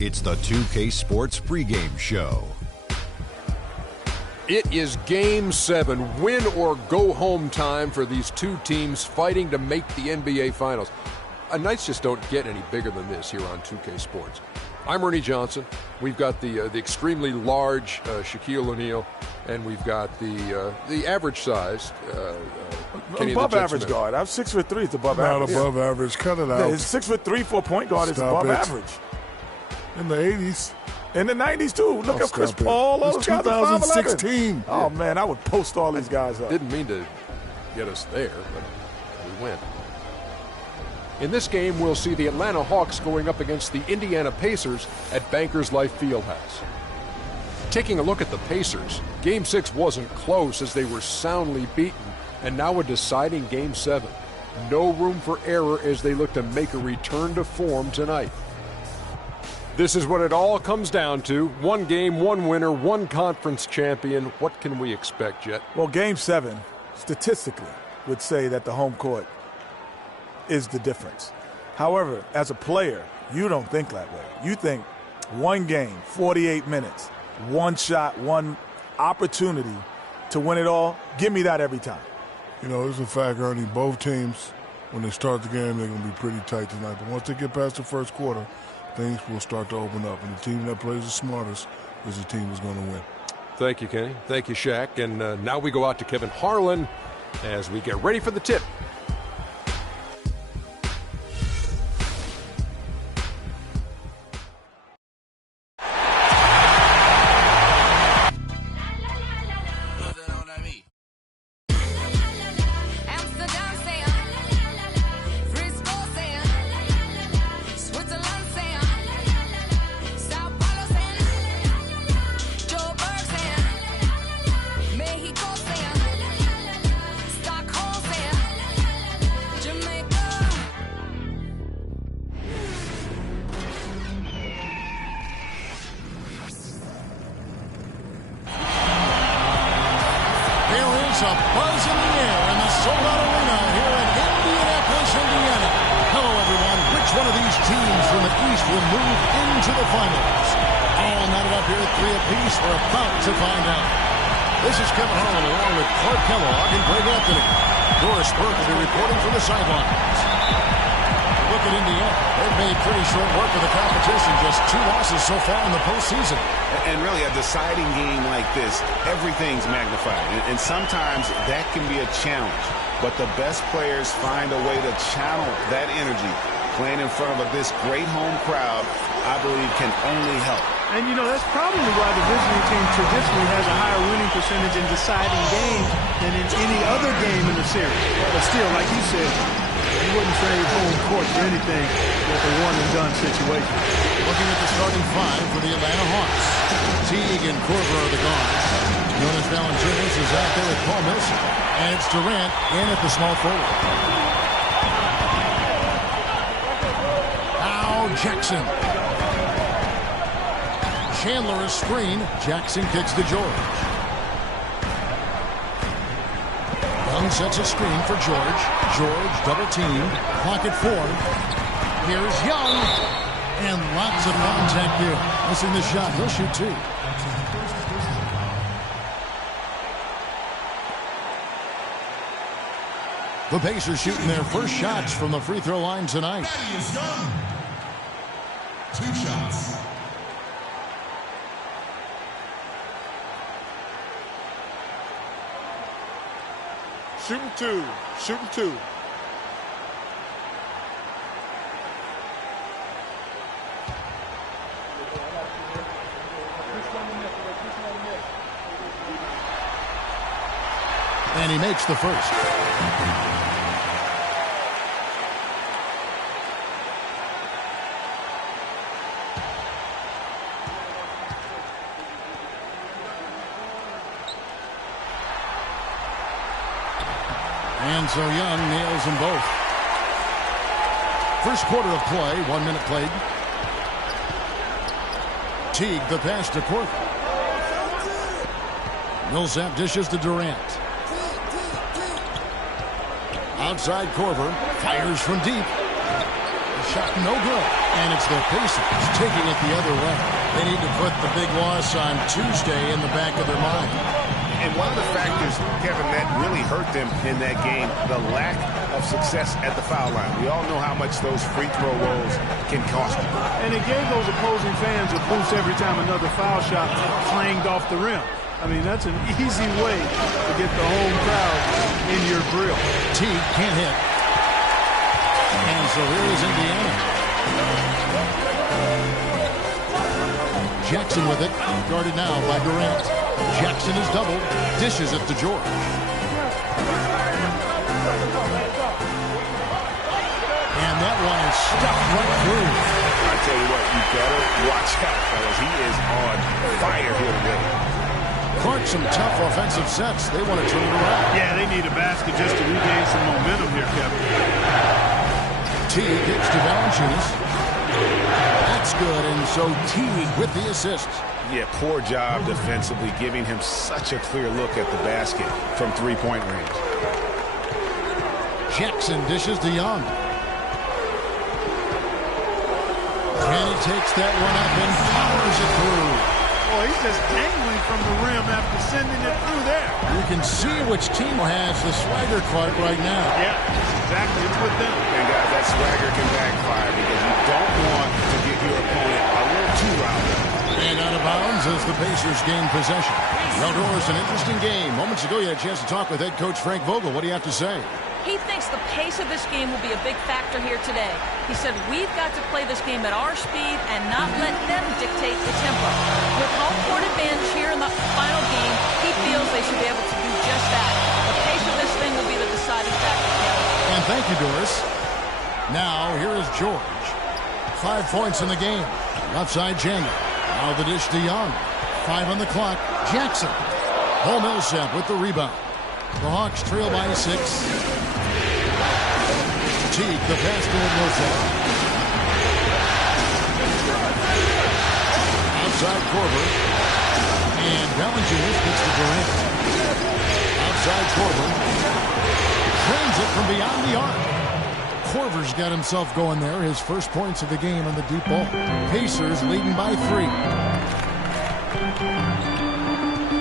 It's the 2K Sports pregame show. It is Game 7, win or go home time for these two teams fighting to make the NBA Finals. Nights just don't get any bigger than this here on 2K Sports. I'm Ernie Johnson. We've got the extremely large Shaquille O'Neal, and we've got the average-sized Kenny above average guard. I'm 6'3". It's above average. Not above average. Cut it out. Yeah, it's 6'3" for a point guard. It's above average. In the 80s. In the 90s, too. Look at Chris Paul. All those guys are 2016. Oh, man, I would post all these guys up. Didn't mean to get us there, but we went. In this game, we'll see the Atlanta Hawks going up against the Indiana Pacers at Bankers Life Fieldhouse. Taking a look at the Pacers, Game 6 wasn't close as they were soundly beaten, and now a deciding Game 7. No room for error as they look to make a return to form tonight. This is what it all comes down to. One game, one winner, one conference champion. What can we expect, Jet? Well, Game 7, statistically, would say that the home court is the difference. However, as a player, you don't think that way. You think one game, 48 minutes, one shot, one opportunity to win it all. Give me that every time. You know, it's a fact, Ernie. Both teams, when they start the game, they're going to be pretty tight tonight. But once they get past the first quarter, things will start to open up. And the team that plays the smartest is the team that's going to win. Thank you, Kenny. Thank you, Shaq. And now we go out to Kevin Harlan as we get ready for the tip. So far in the postseason. And really, a deciding game like this, everything's magnified. And sometimes that can be a challenge. But the best players find a way to channel that energy. Playing in front of this great home crowd, I believe, can only help. And, you know, that's probably why the visiting team traditionally has a higher winning percentage in deciding games than in any other game in the series. But still, like you said, you wouldn't trade home court for anything with a one-and-done situation. Looking at the starting five for the Atlanta Hawks. Teague and Korver are the guards. Jonas Valanciunas is out there with Paul Millsap. And it's Durant in at the small forward. Now Jackson. Chandler is screen. Jackson kicks to George. Young sets a screen for George. George double team. Clock at 4. Here's Young. And lots of contact here. Missing the shot. He'll shoot 2. The Pacers shooting their first shots from the free throw line tonight. 2 shots. Shooting 2. Shooting 2. And he makes the first. And so Young nails them both. First quarter of play, 1 minute played. Teague the pass to Korver. Millsap dishes to Durant. Outside Korver fires from deep. shot no good. And it's the Pacers taking it the other way. They need to put the big loss on Tuesday in the back of their mind. And one of the factors, Kevin, that really hurt them in that game, the lack of success at the foul line. We all know how much those free throw rolls can cost them. And it gave those opposing fans a boost every time another foul shot clanged off the rim. I mean, that's an easy way to get the home crowd in your grill. Teague can't hit. And so here is Indiana. Jackson with it, guarded now by Durant. Jackson is doubled, dishes it to George. And that one is stuffed right through. I tell you what, you better watch out, fellas. He is on fire here today. Clark, some tough offensive sets. They want to turn it around. Yeah, they need a basket just to regain some momentum here, Kevin. Teague gets to Valanciunas. That's good, and so Teague with the assist. Yeah, poor job defensively, giving him such a clear look at the basket from three-point range. Jackson dishes to Young. And he takes that one up and powers it through. Oh, he's just dangling from the rim after sending it through there. You can see which team has the swagger card right now. Yeah, exactly. It's with them. And guys, that swagger can backfire because you don't want to get your opponent a little too riled up. And out of bounds as the Pacers gain possession. Well, Doris, an interesting game. Moments ago, you had a chance to talk with head coach Frank Vogel. What do you have to say? He thinks the pace of this game will be a big factor here today. He said we've got to play this game at our speed and not let them dictate the tempo. With home court advantage here in the final game, he feels they should be able to do just that. The pace of this thing will be the deciding factor. And thank you, Doris. Now, here is George. 5 points in the game. Left side, Chandler. Now the dish to Young. 5 on the clock. Jackson. Paul Millsap with the rebound. The Hawks trail by 6. Teague, the pass to Millsap. Outside Korver. And Valanciunas gets to Durant. Outside Korver. Trains it from beyond the arc. Korver's got himself going there. His first points of the game on the deep ball. Pacers leading by 3.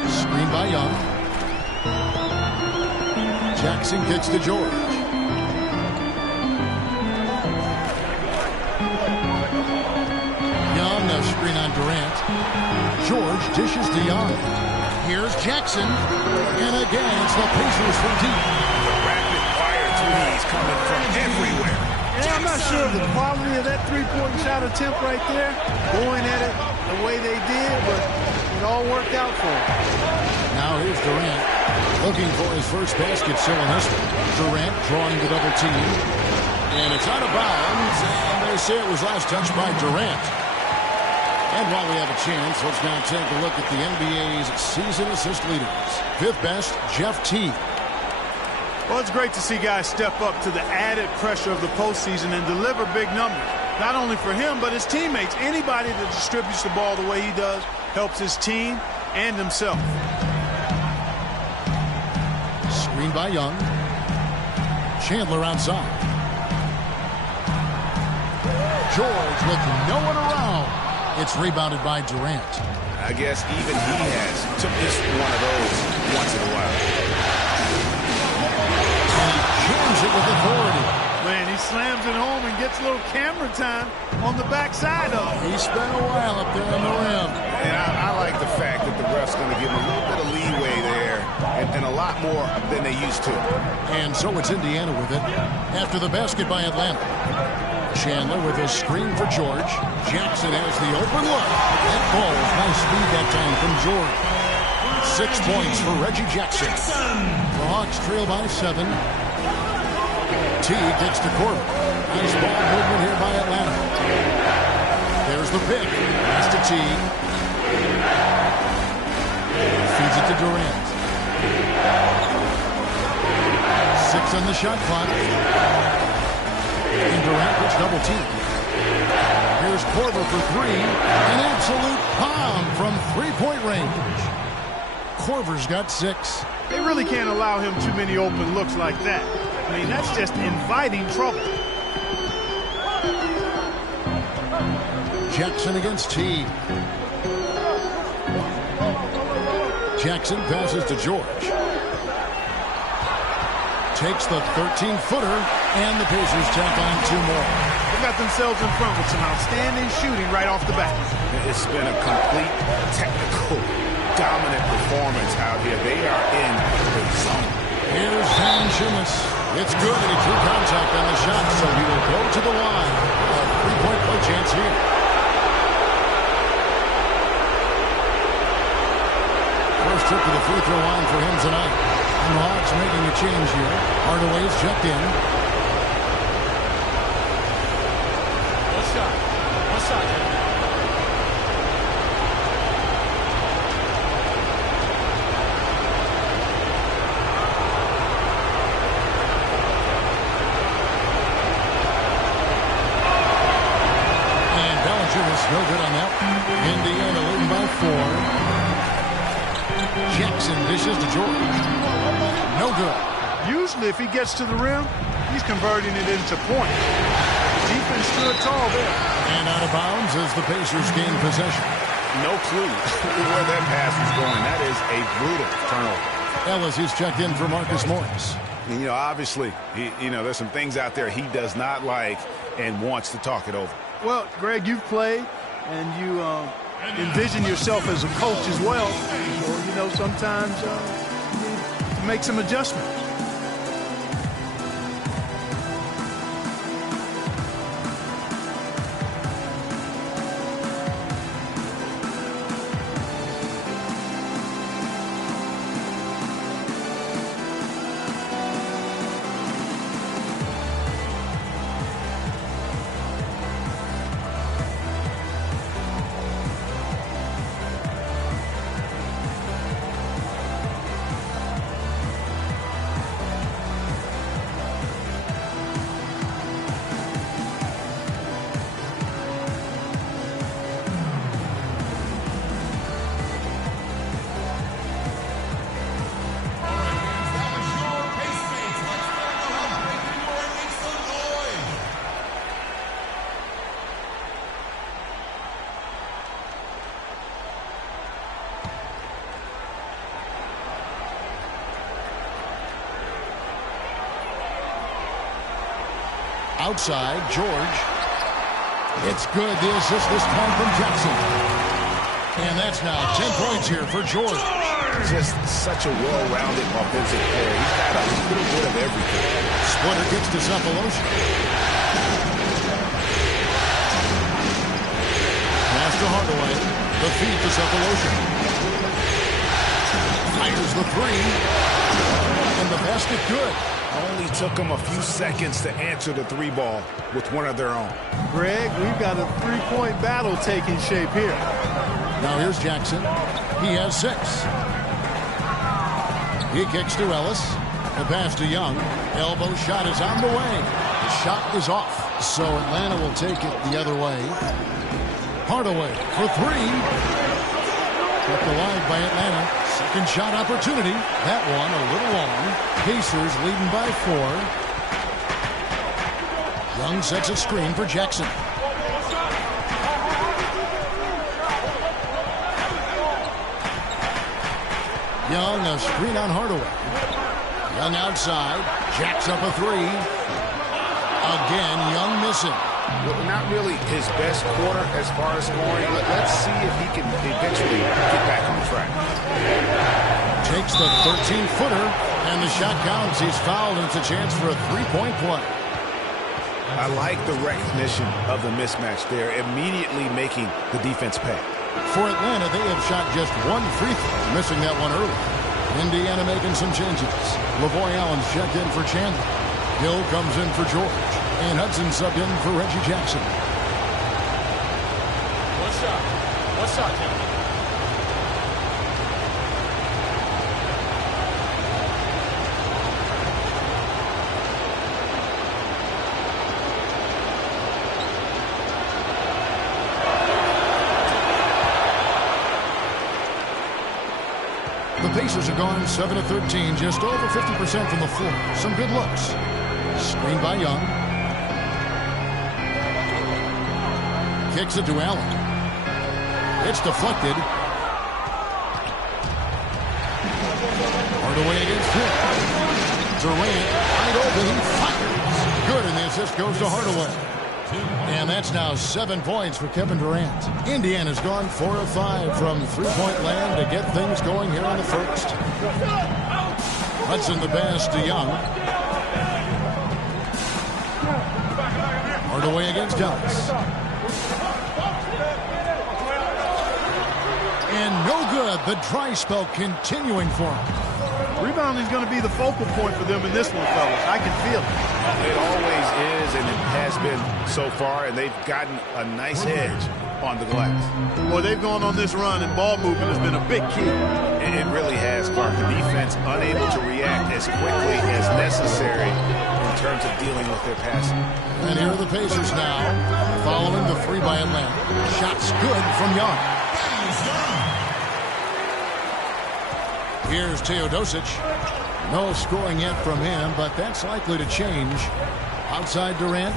Screen by Young. Jackson kicks to George. Young, a screen on Durant. George dishes to Young. Here's Jackson. And again, it's the Pacers from deep. Rapid-fire threes coming from everywhere. Yeah, I'm not sure of the quality of that three-point shot attempt right there. Going at it the way they did, but it all worked out for him. Now here's Durant. Looking for his first basket still in this one. Durant drawing the double team. And it's out of bounds. And they say it was last touched by Durant. And while we have a chance, let's now take a look at the NBA's season assist leaders. 5th best, Jeff Teague. Well, it's great to see guys step up to the added pressure of the postseason and deliver big numbers. Not only for him, but his teammates. Anybody that distributes the ball the way he does helps his team and himself. Screen by Young. Chandler outside. George with no one around. It's rebounded by Durant. I guess even he has took this one of those once in a while. And he jams it with authority. Man, he slams it home and gets a little camera time on the backside of it. He spent a while up there on the rim. And I like the fact that the ref's going to give him a little bit of leeway there and a lot more than they used to. And so it's Indiana with it after the basket by Atlanta. Chandler with a screen for George. Jackson has the open look. That ball is nice speed that time from George. 6 points for Reggie Jackson. The Hawks trail by 7. Teague gets to Korver. Nice ball movement here by Atlanta. There's the pick. Pass to Teague. Feeds it to Durant. 6 on the shot clock. And Durant gets double team. Here's Korver for 3. An absolute bomb from 3-point range. Korver's got 6. They really can't allow him too many open looks like that. I mean, that's just inviting trouble. Jackson against T. Jackson passes to George. Takes the 13-footer, and the Pacers tack on 2 more. They got themselves in front with some outstanding shooting right off the bat. It's been a complete technical, dominant performance out here. They are in the zone. Here's Valanciunas. It's good, and he drew contact on the shot, so he will go to the line. A 3-point play chance here. First trip to the free throw line for him tonight. And the Hawks making a change here. Hardaway's checked in. One shot. And Valanciunas no good on that. Indiana leading by 4. Jackson dishes to George. No good. Usually if he gets to the rim, he's converting it into points. The defense stood tall there. And out of bounds as the Pacers gain possession. No clue where that pass was going. That is a brutal turnover. Ellis is checked in for Marcus Morris. And, you know, obviously, there's some things out there he does not like and wants to talk it over. Well, Greg, you've played, and you envision yourself as a coach as well. So, sometimes you need to make some adjustments. Outside, George. It's good. The assist this time from Jackson. And that's now 10 points here for George. Just such a well-rounded offensive player. He's got a little bit of everything. Splitter gets to Zapolosha. Pass to Hardaway. The feed to Zapolosha. Fires the 3. And the basket good. Only took them a few seconds to answer the 3 ball with one of their own. Greg, we've got a 3-point battle taking shape here. Now here's Jackson. He has 6. He kicks to Ellis. The pass to Young. Elbow shot is on the way. The shot is off. So Atlanta will take it the other way. Hardaway for 3. Kept alive by Atlanta. Second shot opportunity. That one a little long. Pacers leading by 4. Young sets a screen for Jackson. Young a screen on Hardaway. Young outside. Jacks up a 3. Again, Young missing. Well, not really his best quarter as far as scoring. Let's see if he can eventually get back on track. Takes the 13-footer, and the shot counts. He's fouled, and it's a chance for a 3-point play. I like the recognition of the mismatch there, immediately making the defense pay. For Atlanta, they have shot just 1 free throw, missing that one early. Indiana making some changes. Lavoy Allen's checked in for Chandler. Hill comes in for George. And Hudson subbed in for Reggie Jackson. One shot, gentlemen. The Pacers are gone 7 of 13, just over 50% from the floor. Some good looks. Screen by Young. kicks it to Allen. It's deflected. Hardaway against him. Durant wide open. He fires. Good, and the assist goes to Hardaway. And that's now 7 points for Kevin Durant. Indiana's gone 4 of 5 from three-point land to get things going here in the first. Hudson the pass to Young. Hardaway against Dallas. And no good. The dry spell continuing for him. Rebounding is going to be the focal point for them in this one, fellas. I can feel it. It always is, and it has been so far, and they've gotten a nice edge on the glass. Well, they've gone on this run, and ball movement has been a big key. It really has, Clark. The defense unable to react as quickly as necessary in terms of dealing with their passing. And here are the Pacers now, following the three by Atlanta. Shots good from Young. Here's Teodosic. No scoring yet from him, but that's likely to change. Outside Durant.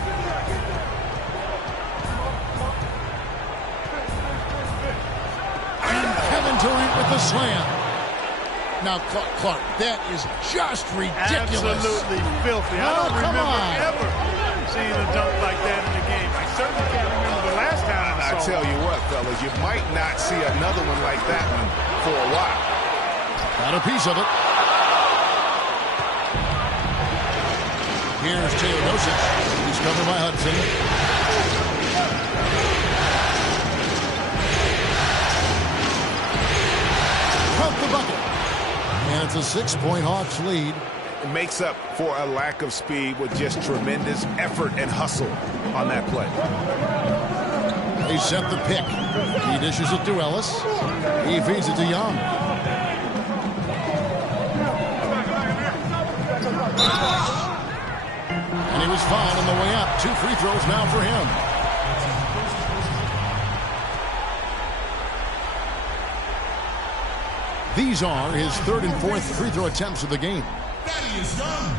And Kevin Durant with the slam. Now, Clark, that is just ridiculous. Absolutely filthy. I don't remember ever seeing a dunk like that in the game. I certainly can't remember the last time I saw tell you what, fellas, you might not see another one like that one for a while. Got a piece of it. Here's Teodosic. He's covered by Hudson. Count the bucket. And it's a 6-point Hawks lead. It makes up for a lack of speed with just tremendous effort and hustle on that play. They set the pick. He dishes it to Ellis. He feeds it to Young. And he was fouled on the way up. 2 free throws now for him. These are his 3rd and 4th free throw attempts of the game. Thaddeus Young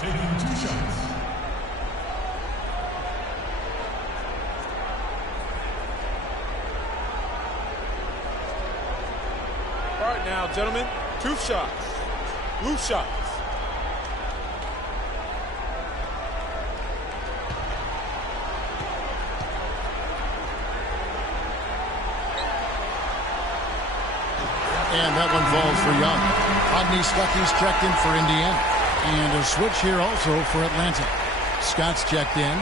taking 2 shots. All right now, gentlemen, 2 shots. Loose shots. And that one falls for Young. Rodney Stuckey's checked in for Indiana. And a switch here also for Atlanta. Scott's checked in.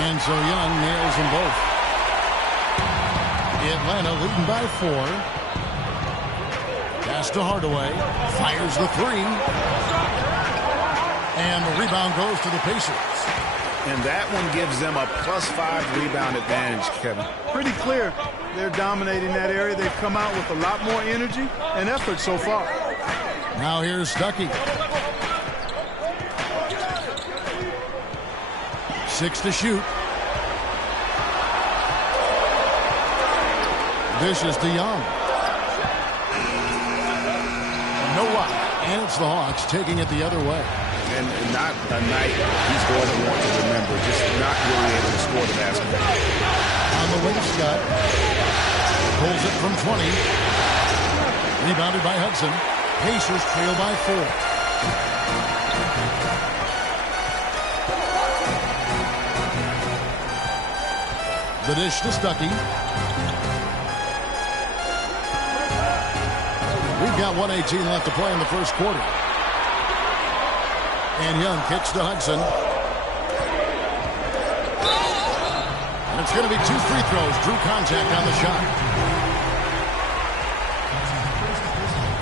And so Young nails them both. Atlanta leading by 4. Pass to Hardaway. Fires the 3. And the rebound goes to the Pacers. And that one gives them a +5 rebound advantage, Kevin. Pretty clear. They're dominating that area. They've come out with a lot more energy and effort so far. Now here's Stuckey. 6 to shoot. Dishes to Young. No luck. And it's the Hawks taking it the other way. And not a night he's going to want to remember. Just not really able to score the basketball. On the wing, Scott. Pulls it from 20. Rebounded by Hudson. Pacers trail by 4. The dish to Stuckey. We've got 1:18 left to play in the first quarter. And Young kicks to Hudson. And it's going to be 2 free throws. Drew contact on the shot.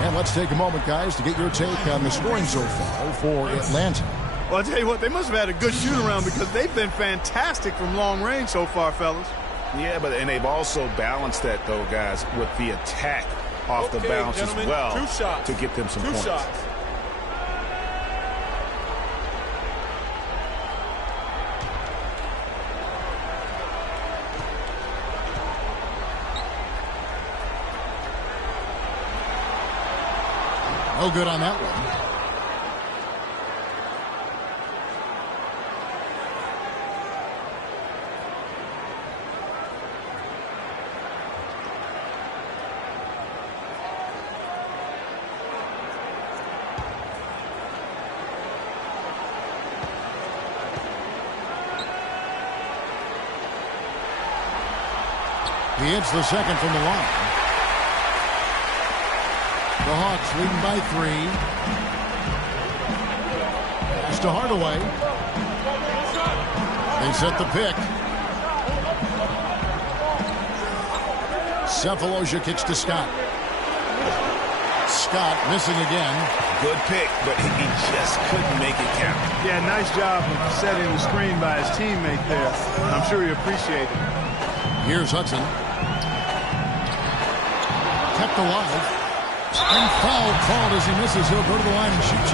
And let's take a moment, guys, to get your take on the scoring so far for Atlanta. Well, I'll tell you what, they must have had a good shoot-around because they've been fantastic from long range so far, fellas. Yeah, and they've also balanced that, though, guys, with the attack off the bounce as well to get them some points. Shots. No good on that one. He hits the second from the line. The Hawks leading by 3. Pass to Hardaway. They set the pick. Sefolosha kicks to Scott. Scott missing again. Good pick, but he just couldn't make it count. Yeah, nice job of setting the screen by his teammate there. I'm sure he appreciated it. Here's Hudson. Kept alive. And foul called as he misses. He'll go to the line and shoot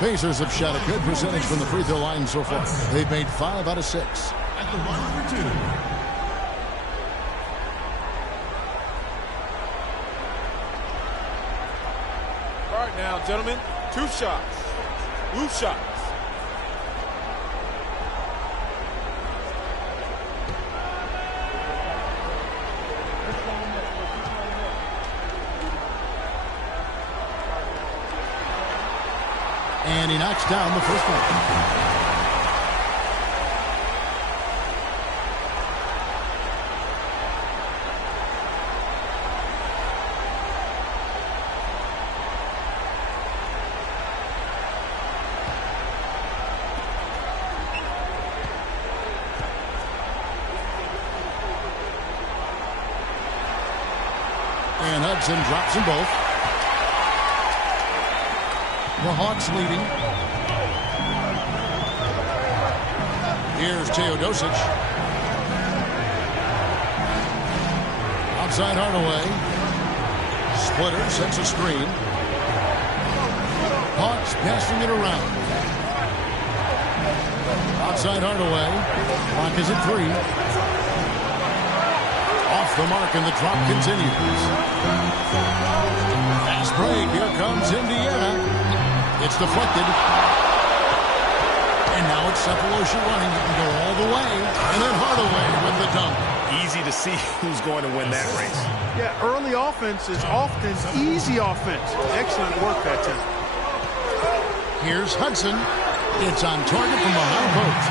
2. Pacers have shot a good percentage from the free throw line so far. They've made 5 out of 6. At the line for 2. All right now, gentlemen, 2 shots. Loose shots. And he knocks down the first one. And Hudson drops them both. The Hawks leading. Here's Teodosic. Outside Hardaway. Splitter sets a screen. Hawks passing it around. Outside Hardaway. Clock is at 3. Off the mark and the drop continues. Fast break. Here comes Indiana. It's deflected. And now it's Sefolosha running. It can go all the way. And then Hardaway with the dunk. Easy to see who's going to win that race. Yeah, early offense is often easy offense. Excellent work that time. Here's Hudson. It's on target from the high post.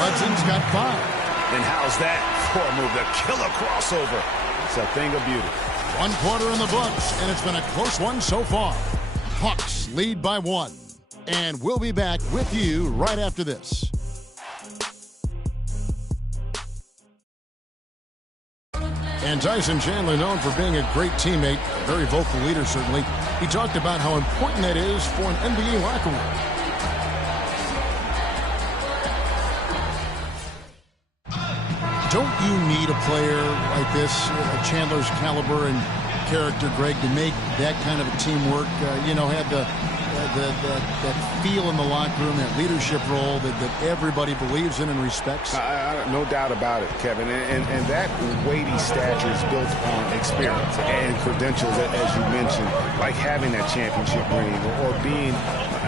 Hudson's got 5. And how's that for a move? The killer crossover. It's a thing of beauty. 1 quarter in the books, and it's been a close one so far. Hawks lead by 1. And we'll be back with you right after this. And Tyson Chandler, known for being a great teammate, a very vocal leader certainly. He talked about how important that is for an NBA locker room. Don't you need a player like this, Chandler's caliber and character, Greg, to make that kind of a teamwork? Have that feel in the locker room, that leadership role that everybody believes in and respects? No doubt about it, Kevin. And that weighty stature is built on experience and credentials, as you mentioned, like having that championship ring or being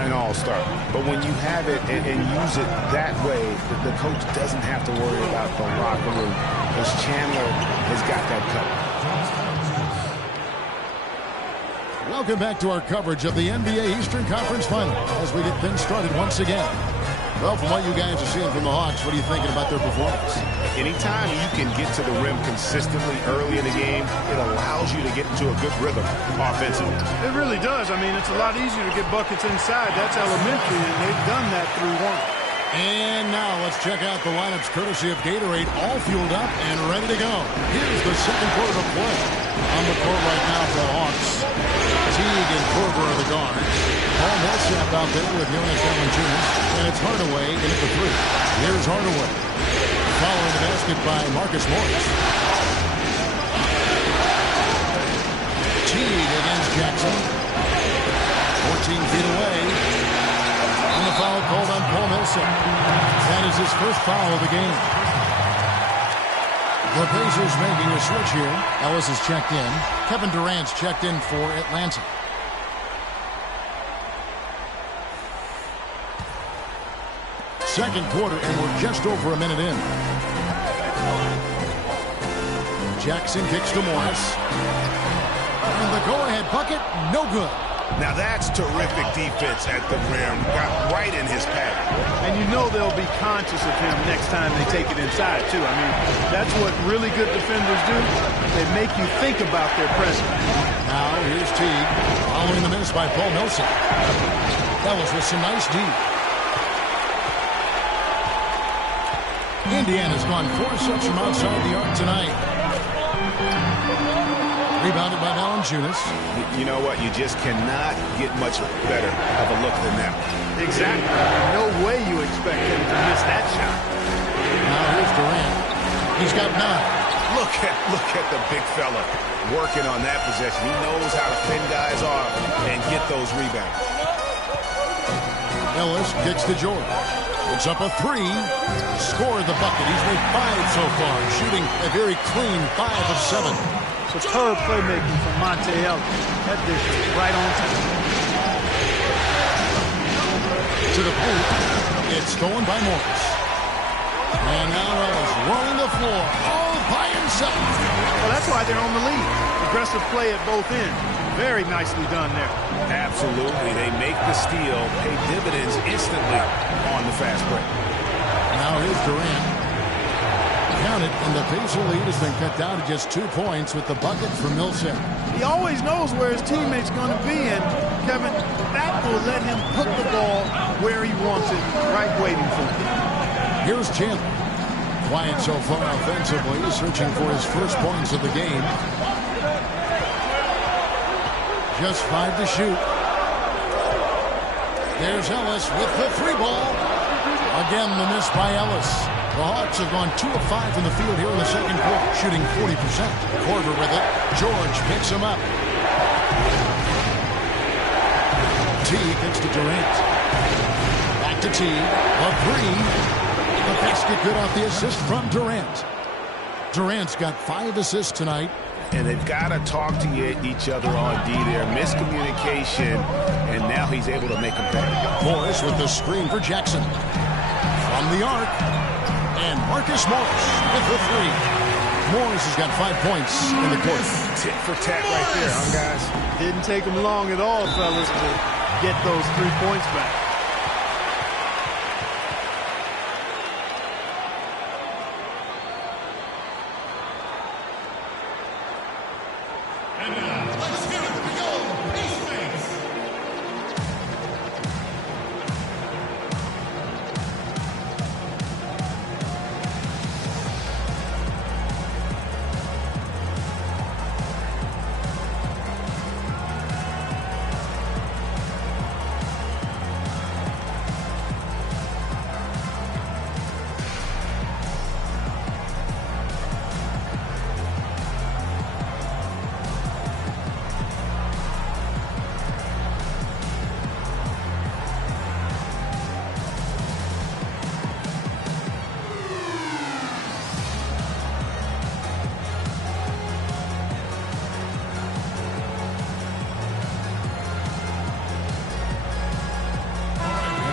an all-star. But when you have it and use it that way, the coach doesn't have to worry about the locker room, because Chandler has got that covered. Welcome back to our coverage of the NBA Eastern Conference Final as we get things started once again. Well, from what you guys are seeing from the Hawks, what are you thinking about their performance? Anytime you can get to the rim consistently early in the game, it allows you to get into a good rhythm offensively. It really does. I mean, it's a lot easier to get buckets inside. That's elementary, and they've done that through 1. And now let's check out the lineups courtesy of Gatorade, all fueled up and ready to go. Here's the second quarter of play. On the court right now for the Hawks. Teague and Korver are the guards. Paul Millsap out there with Jonas Valanciunas. And it's Hardaway in at the 3. Here's Hardaway. Following the basket by Marcus Morris. Teague against Jackson. 14 feet away. And the foul called on Paul Millsap. That is his first foul of the game. The Pacers making a switch here. Ellis is checked in. Kevin Durant's checked in for Atlanta. Second quarter, and we're just over a minute in. Jackson kicks to Morris. And the go-ahead bucket, no good. Now that's terrific defense at the rim. Got right in his path. And you know they'll be conscious of him next time they take it inside, too. I mean, that's what really good defenders do. They make you think about their presence. Now here's Teague, following the miss by Paul Millsap. Ellis with some nice D. Indiana's gone 4 shots from outside the arc tonight. Rebounded by Valanciunas. You know what? You just cannot get much better of a look than that. Exactly. No way you expect him to miss that shot. Now here's Durant. He's got 9. Look at the big fella working on that possession. He knows how to pin guys off and get those rebounds. Ellis kicks to George. Puts up a 3. Scored the bucket. He's made 5 so far, shooting a very clean 5 of 7. Superb playmaking from Monte Ellis. That dish is right on time. To the paint. It's stolen by Morris. And now Ellis rolling the floor all by himself. Well, that's why they're on the lead. Aggressive play at both ends. Very nicely done there. Absolutely. They make the steal, pay dividends instantly on the fast break. Now here's Durant. Count it, and the Pacer lead has been cut down to just 2 points with the bucket from Millsap. He always knows where his teammate's going to be, and Kevin, that will let him put the ball where he wants it, right waiting for him. Here's Chandler. Quiet so far offensively, searching for his first points of the game. Just 5 to shoot. There's Ellis with the 3 ball. Again, the miss by Ellis. The Hawks have gone 2 of 5 in the field here in the second quarter, shooting 40%. Korver with it. George picks him up. T kicks to Durant. Back to T. A 3. The basket good off the assist from Durant. Durant's got 5 assists tonight. And they've got to talk to each other on D there. Miscommunication, and now he's able to make them pay. Morris with the screen for Jackson. From the arc. And Marcus Morris with the 3. Morris has got 5 points in the quarter. Tit for tat right there, huh, guys? Didn't take him long at all, fellas, to get those 3 points back. And now, let's hear it for your Pacers.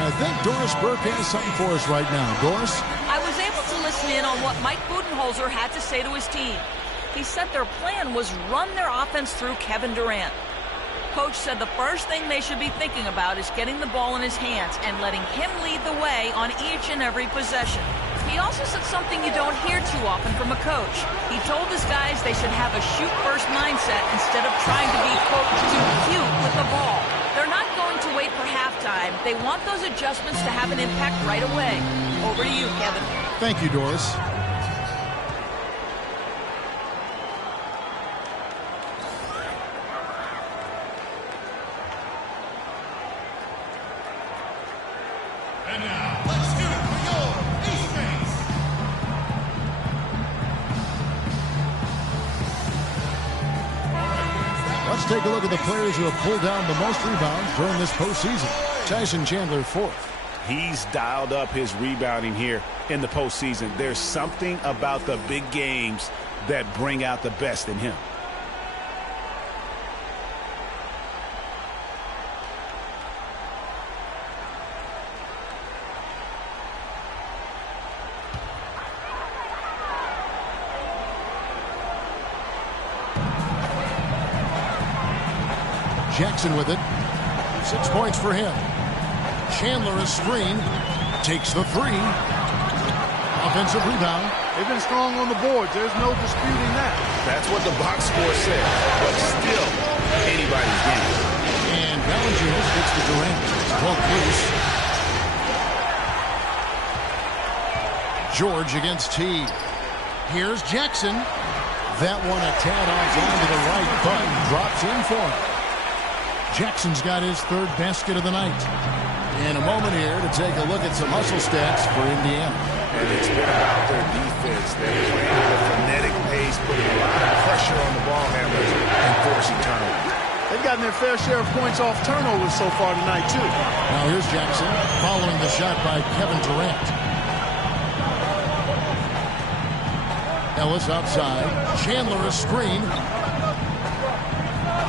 I think Doris Burke has something for us right now. Doris? I was able to listen in on what Mike Budenholzer had to say to his team. He said their plan was run their offense through Kevin Durant. Coach said the first thing they should be thinking about is getting the ball in his hands and letting him lead the way on each and every possession. He also said something you don't hear too often from a coach. He told his guys they should have a shoot-first mindset instead of trying to be, quote, too cute with the ball. They're not going to wait for halftime. They want those adjustments to have an impact right away. Over to you, Kevin. Thank you, Doris. And now, let's hear it for your Pacers. Let's take a look at the players who have pulled down the most rebounds during this postseason. Tyson Chandler, 4th. He's dialed up his rebounding here in the postseason. There's something about the big games that bring out the best in him. Jackson with it. 6 points for him. Chandler a screen. Takes the three. Offensive rebound. They've been strong on the boards. There's no disputing that. That's what the box score said. But still, anybody's game. And Valanciunas gets to Durant. Broke loose. George against T. Here's Jackson. That one a tad offline to the right, but drops in for him. Jackson's got his 3rd basket of the night. In a moment here to take a look at some hustle stats for Indiana. And it's been about their defense. They're playing at a frenetic pace, putting a lot of pressure on the ball handlers and forcing turnovers. They've gotten their fair share of points off turnovers so far tonight, too. Now here's Jackson following the shot by Kevin Durant. Ellis outside. Chandler a screen.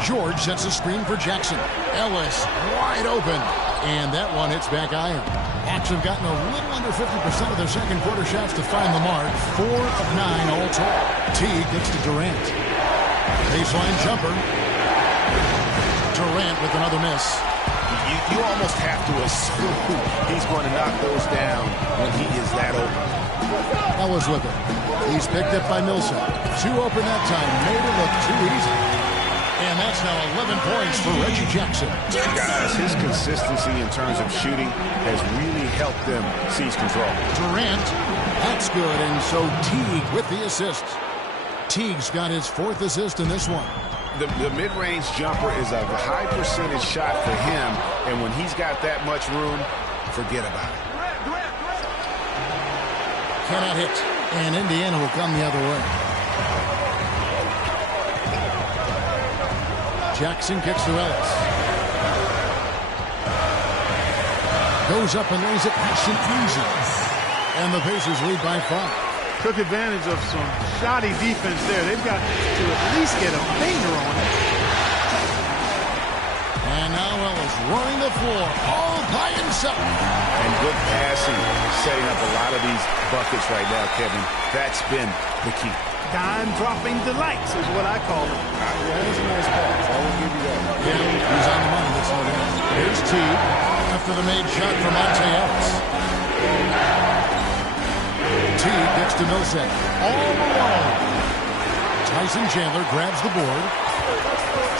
George sets a screen for Jackson. Ellis wide open. And that one hits back iron. Hawks have gotten a little under 50% of their second quarter shots to find the mark. 4 of 9 all told. Teague gets to Durant. Baseline jumper. Durant with another miss. You almost have to assume he's going to knock those down when he is that open. Ellis with it. He's picked up by Millsap. 2 open that time. Made it look too easy. And that's now 11 points for Reggie Jackson. Guys, his consistency in terms of shooting has really helped them seize control. Durant, that's good, and so Teague with the assist. Teague's got his 4th assist in this one. The mid-range jumper is a high percentage shot for him, and when he's got that much room, forget about it. Cannot hit, and Indiana will come the other way. Jackson kicks to Ellis. Goes up and lays it nice and easy. And the Pacers lead by 5. Took advantage of some shoddy defense there. They've got to at least get a finger on it. And now Ellis running the floor all by himself. And good passing, setting up a lot of these buckets right now, Kevin. That's been the key. Dime-dropping delights is what I call it. Yeah, that's a nice pass. I will give you that. Yeah, he's on the money. That's no doubt. Here's Teague after the made shot from Monte Ellis. Teague gets to Millsap. All alone. Tyson Chandler grabs the board.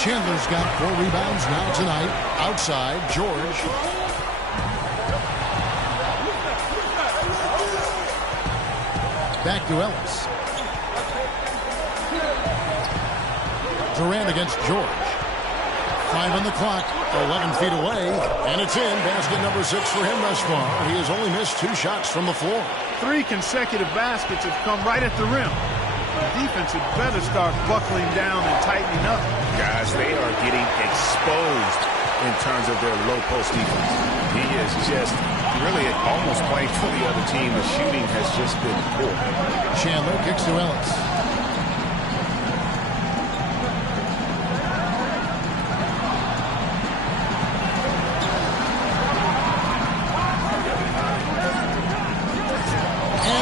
Chandler's got 4 rebounds now tonight. Outside, George. Back to Ellis. Durant against George. 5 on the clock, 11 feet away, and it's in. Basket number 6 for him thus far. He has only missed 2 shots from the floor. 3 consecutive baskets have come right at the rim. The defense had better start buckling down and tightening up. Guys, they are getting exposed in terms of their low post defense. He is just really almost playing for the other team. The shooting has just been poor. Chandler kicks to Ellis.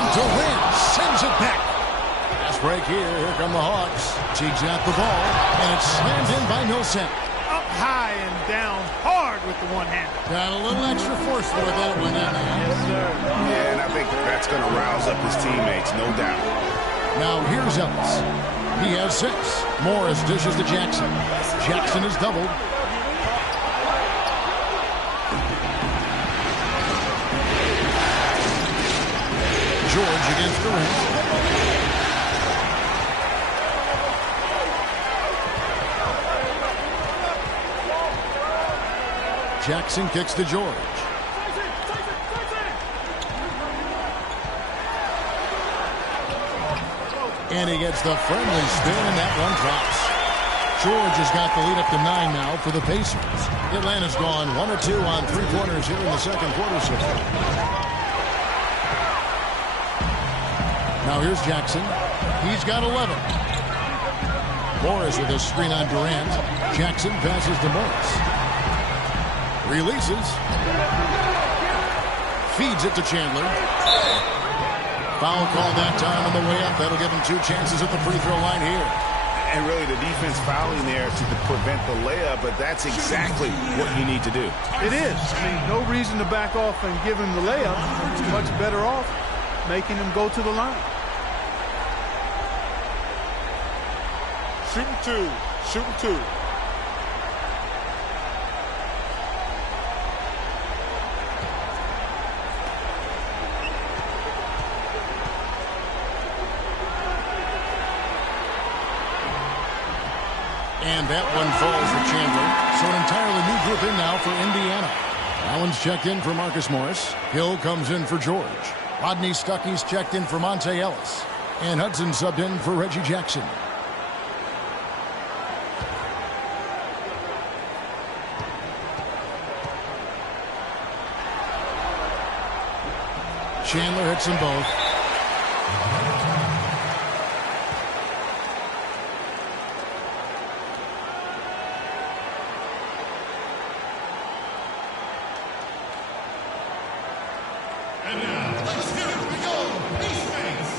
Durant sends it back. Fast break here. Here come the Hawks. Teague's got the ball, and it's slammed in by Millsap. Up high and down hard with the one-hander. Got a little extra forceful with that one in there. Yes, sir. Yeah, and I think that's going to rouse up his teammates, no doubt. Now here's Ellis. He has 6. Morris dishes to Jackson. Jackson is doubled. George against Durant. Jackson kicks to George. And he gets the friendly spin, and that one drops. George has got the lead up to 9 now for the Pacers. Atlanta's gone 1 of 2 on three-pointers here in the second quarter so far. Now here's Jackson. He's got 11. Morris with a screen on Durant. Jackson passes to Morris. Releases. Feeds it to Chandler. Foul call that time on the way up. That'll give him 2 chances at the free throw line here. And really the defense fouling there to prevent the layup, but that's exactly what you need to do. It is. I mean, no reason to back off and give him the layup. Much better off making him go to the line. Shooting 2. Shooting 2. And that one falls for Chandler. So an entirely new group in now for Indiana. Allen's checked in for Marcus Morris. Hill comes in for George. Rodney Stuckey's checked in for Monte Ellis. And Hudson subbed in for Reggie Jackson. Chandler hits them both. And now, let's hear it. We go. East Base.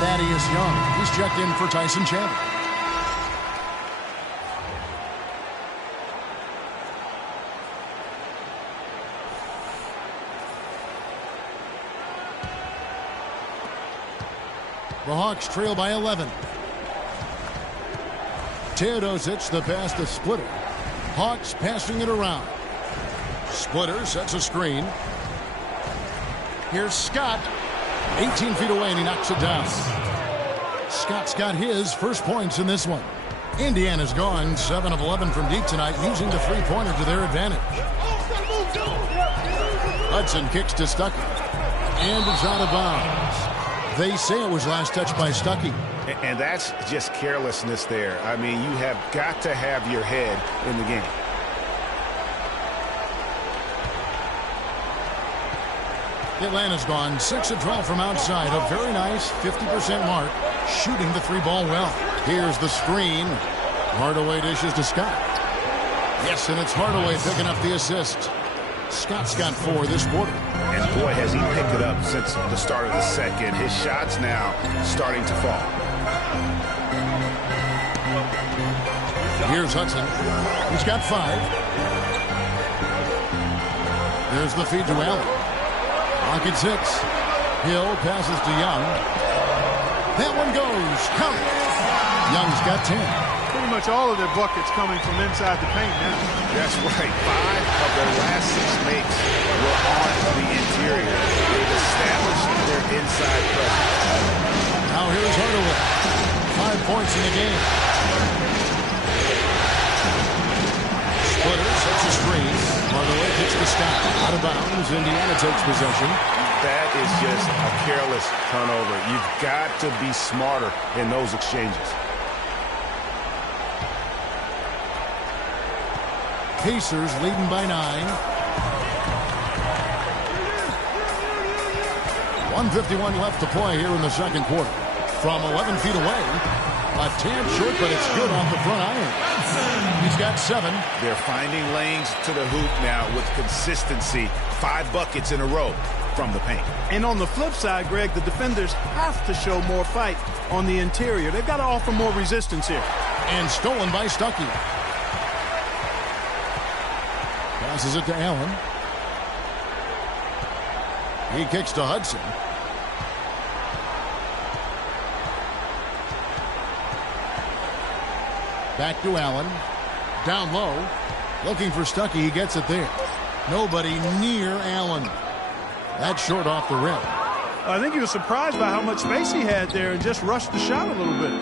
Thaddeus Young. He's checked in for Tyson Chandler. The Hawks trail by 11. Teodosic, the pass to Splitter. Hawks passing it around. Splitter sets a screen. Here's Scott. 18 feet away, and he knocks it down. Scott's got his first points in this one. Indiana's gone 7 of 11 from deep tonight, using the three-pointer to their advantage. Hudson kicks to Stuckey. And it's out of bounds. They say it was last touched by Stuckey. And that's just carelessness there. I mean, you have got to have your head in the game. Atlanta's gone 6 of 12 from outside. A very nice 50% mark. Shooting the three ball well. Here's the screen. Hardaway dishes to Scott. Yes, and it's Hardaway picking up the assist. Scott's got 4 this quarter. And boy, has he picked it up since the start of the second. His shots now starting to fall. Here's Hudson. He's got 5. There's the feed to Allen. Rockets hits. Hill passes to Young. That one goes. Count. Young's got 10. Pretty much all of their buckets coming from inside the paint now. That's right. 5 of their last 6 makes were on the interior. They've established their inside presence. Now here's Hardaway. 5 points in the game. Splitter sets a screen. Hardaway kicks to Scott. Out of bounds. Indiana takes possession. That is just a careless turnover. You've got to be smarter in those exchanges. Pacers leading by 9. 1:51 left to play here in the second quarter. From 11 feet away. A tad short, but it's good off the front iron. He's got 7. They're finding lanes to the hoop now with consistency. 5 buckets in a row from the paint. And on the flip side, Greg, the defenders have to show more fight on the interior. They've got to offer more resistance here. And stolen by Stuckey. Passes it to Allen. He kicks to Hudson. Back to Allen. Down low. Looking for Stuckey. He gets it there. Nobody near Allen. That's short off the rim. I think he was surprised by how much space he had there and just rushed the shot a little bit.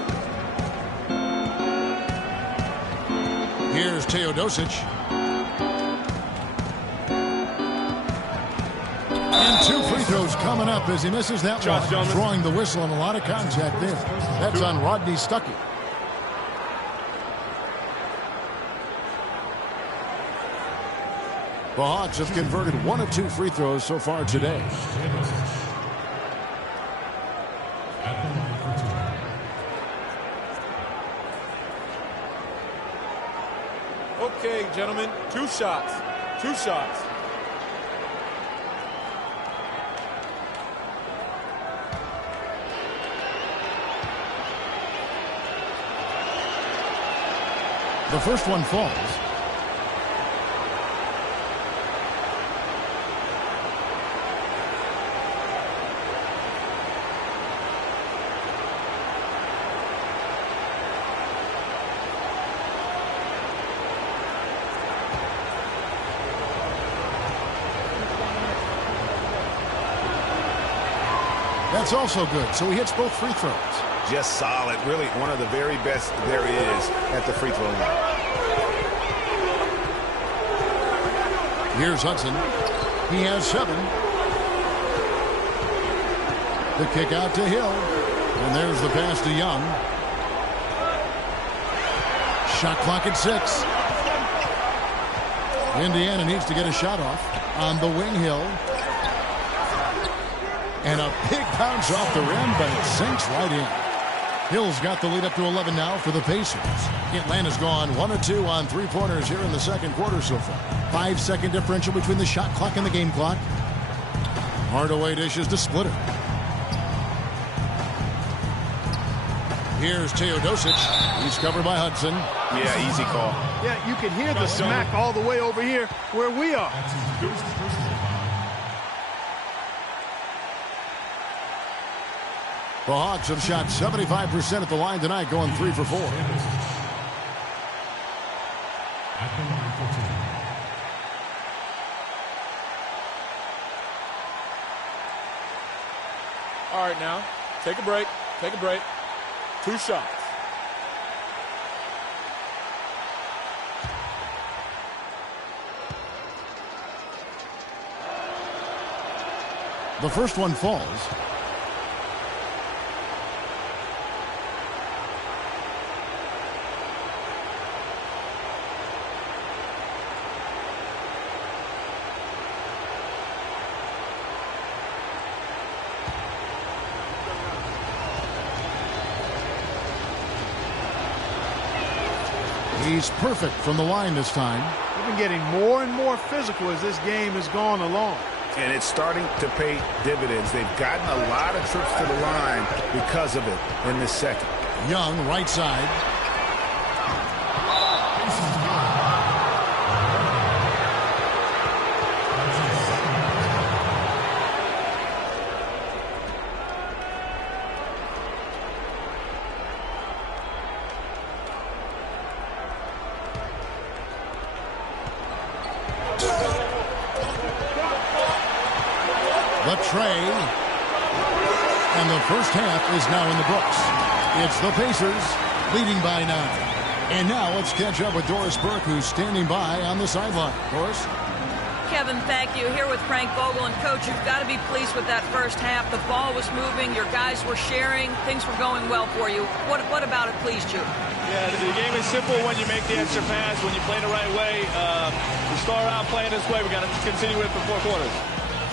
Here's Teodosic. And 2 free throws coming up as he misses that one. Drawing the whistle and a lot of contact there. That's on Rodney Stuckey. The Hawks have converted 1 of 2 free throws so far today. Okay, gentlemen, 2 shots. 2 shots. The first one falls. That's also good. So he hits both free throws. Just solid. Really one of the very best there is at the free throw line. Here's Hudson. He has 7. The kick out to Hill. And there's the pass to Young. Shot clock at 6. Indiana needs to get a shot off on the wing. Hill. And a big bounce off the rim, but it sinks right in. Hill's got the lead up to 11 now for the Pacers. Atlanta's gone 1 of 2 on 3-pointers here in the second quarter so far. 5-second differential between the shot clock and the game clock. Hardaway dishes to Splitter. Here's Teodosic. He's covered by Hudson. Yeah, easy call. Yeah, you can hear the smack all the way over here where we are. The Hawks have shot 75% at the line tonight, going 3 for 4. All right, now, take a break. Take a break. 2 shots. The first one falls. He's perfect from the line this time. They've been getting more and more physical as this game has gone along. And it's starting to pay dividends. They've gotten a lot of trips to the line because of it in this second. Young, right side. The tray. And the first half is now in the books. It's the Pacers leading by 9. And now let's catch up with Doris Burke, who's standing by on the sideline. Doris? Kevin, thank you. Here with Frank Vogel. And, Coach, you've got to be pleased with that first half. The ball was moving. Your guys were sharing. Things were going well for you. What about it pleased you? Yeah, the game is simple when you make the extra pass, when you play the right way. We start out playing this way. We got to continue it for 4 quarters.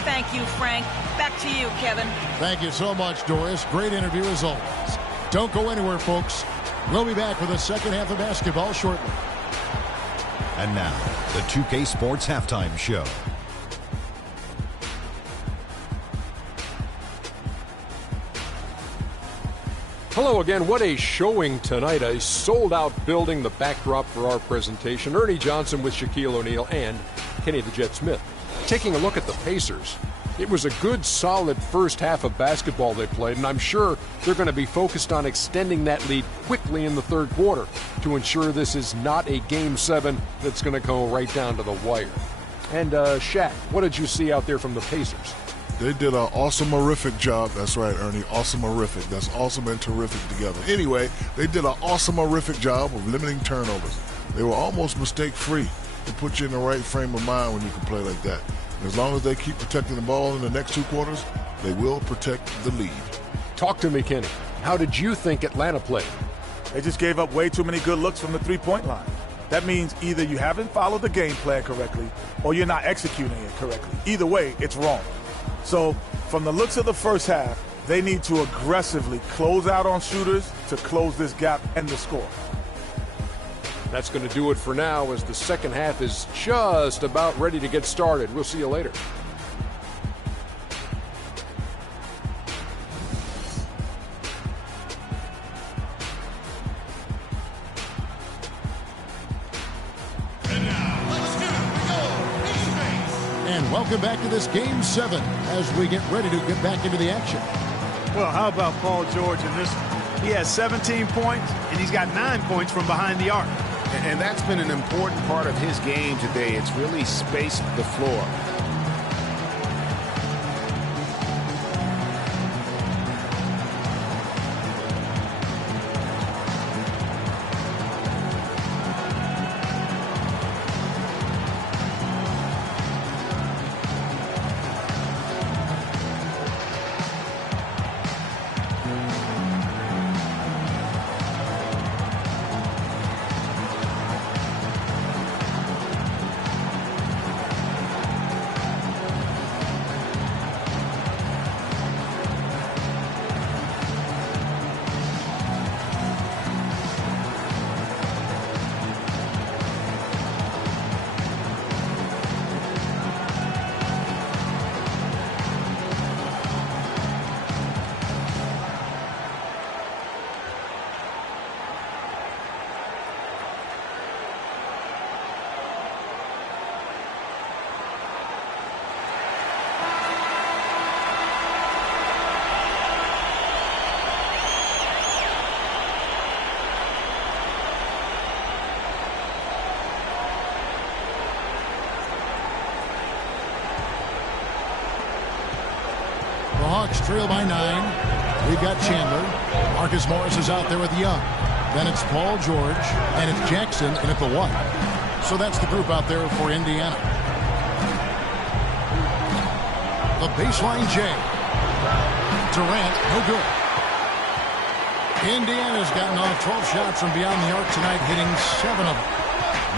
Thank you, Frank. Back to you, Kevin. Thank you so much, Doris. Great interview as always. Don't go anywhere, folks. We'll be back with the second half of basketball shortly. And now, the 2K Sports Halftime Show. Hello again. What a showing tonight. A sold-out building, the backdrop for our presentation. Ernie Johnson with Shaquille O'Neal and Kenny the Jet Smith. Taking a look at the Pacers, it was a good, solid first half of basketball they played, and I'm sure they're going to be focused on extending that lead quickly in the third quarter to ensure this is not a Game 7 that's going to go right down to the wire. And, Shaq, what did you see out there from the Pacers? They did an awesome-horrific job. That's right, Ernie. Awesome-horrific. That's awesome and terrific together. Anyway, they did an awesome-horrific job of limiting turnovers. They were almost mistake-free. It puts you in the right frame of mind when you can play like that. And as long as they keep protecting the ball in the next 2 quarters, they will protect the lead. Talk to me, Kenny. How did you think Atlanta played? They just gave up way too many good looks from the three-point line. That means either you haven't followed the game plan correctly or you're not executing it correctly. Either way, it's wrong. So from the looks of the first half, they need to aggressively close out on shooters to close this gap and the score. That's going to do it for now as the second half is just about ready to get started. We'll see you later. And welcome back to this Game 7 as we get ready to get back into the action. Well, how about Paul George in this one? He has 17 points, and he's got 9 points from behind the arc. And that's been an important part of his game today. It's really spaced the floor. Hawks trail by 9. We've got Chandler. Marcus Morris is out there with Young. Then it's Paul George, and it's Jackson in at the 1. So that's the group out there for Indiana. The baseline J. Durant, no good. Indiana's gotten off 12 shots from beyond the arc tonight, hitting 7 of them.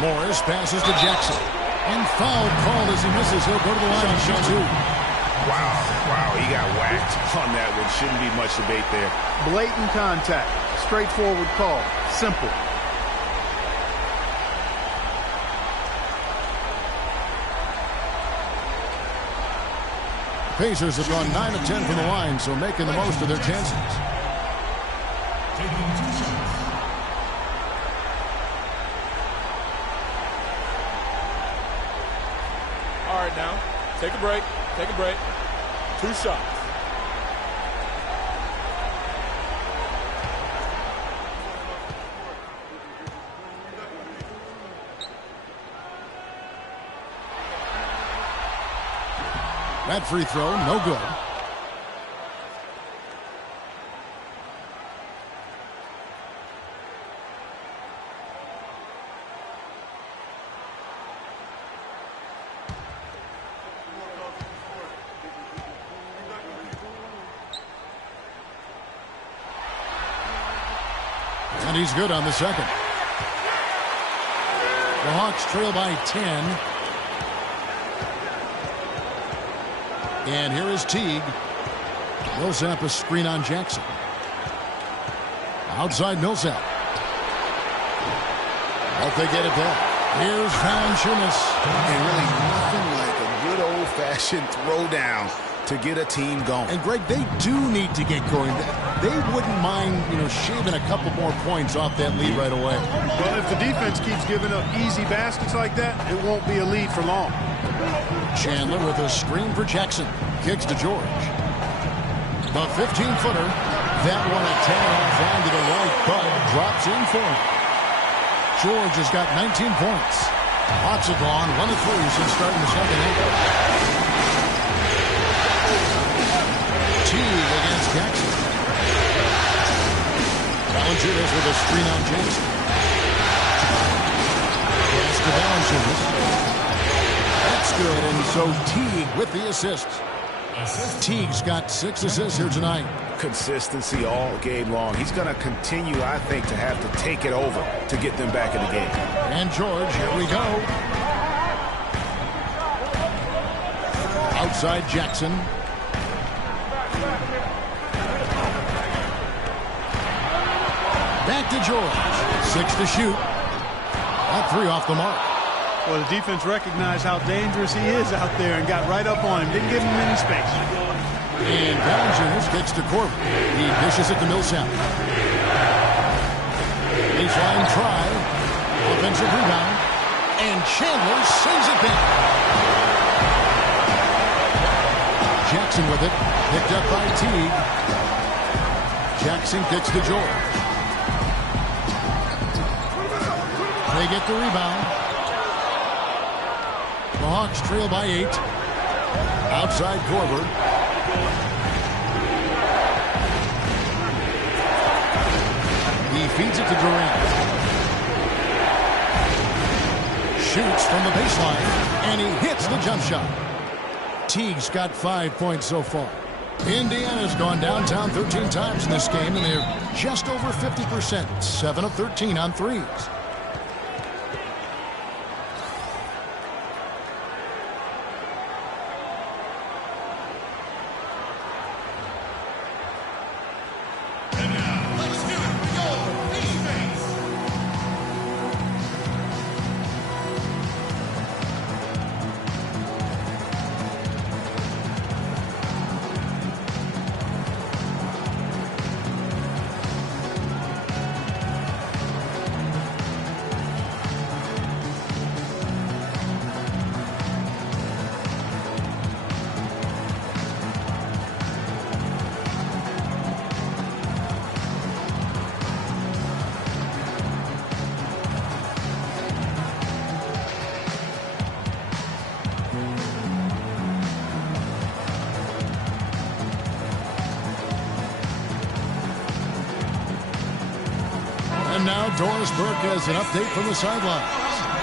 Morris passes to Jackson. And foul called as he misses. He'll go to the line and shoot 2. Wow, he got whacked on that one. Shouldn't be much debate there. Blatant contact. Straightforward call. Simple. Pacers have gone 9 of 10 from the line, so making the most of their chances. Taking 2 shots. All right, now, take a break. Take a break. 2 shots. That free throw, no good. And he's good on the second. The Hawks trail by 10. And here is Teague. Millsap a screen on Jackson. Outside Millsap. Hope they get it back. Here's Valanciunas. And really nothing like a good old-fashioned throwdown to get a team going. And, Greg, they do need to get going. They wouldn't mind, shaving a couple more points off that lead right away. Well, if the defense keeps giving up easy baskets like that, it won't be a lead for long. Chandler with a screen for Jackson. Kicks to George. The 15-footer. That one a tad off onto the right, but drops in for him. George has got 19 points. Hawks have gone 1 of 3 since starting the second half. Teague against Jackson. Valanciunas with a screen on Jackson. Pass to Valanciunas. That's good, and so Teague with the assists. Teague's got 6 assists here tonight. Consistency all game long. He's going to continue, I think, to have to take it over to get them back in the game. And George, here we go. Outside Jackson. Back to George. 6 to shoot. That 3 off the mark. Well, the defense recognized how dangerous he is out there and got right up on him. Didn't give him any space. And Valanciunas gets to Corbin. He dishes it to Millsap. Baseline try. Offensive rebound. And Chandler sends it back. Jackson with it. Picked up by Teague. Jackson kicks to George. They get the rebound. The Hawks trail by 8. Outside Korver. He feeds it to Durant. Shoots from the baseline, and he hits the jump shot. Teague's got 5 points so far. Indiana's gone downtown 13 times in this game, and they're just over 50%. 7 of 13 on threes. And now Doris Burke has an update from the sidelines.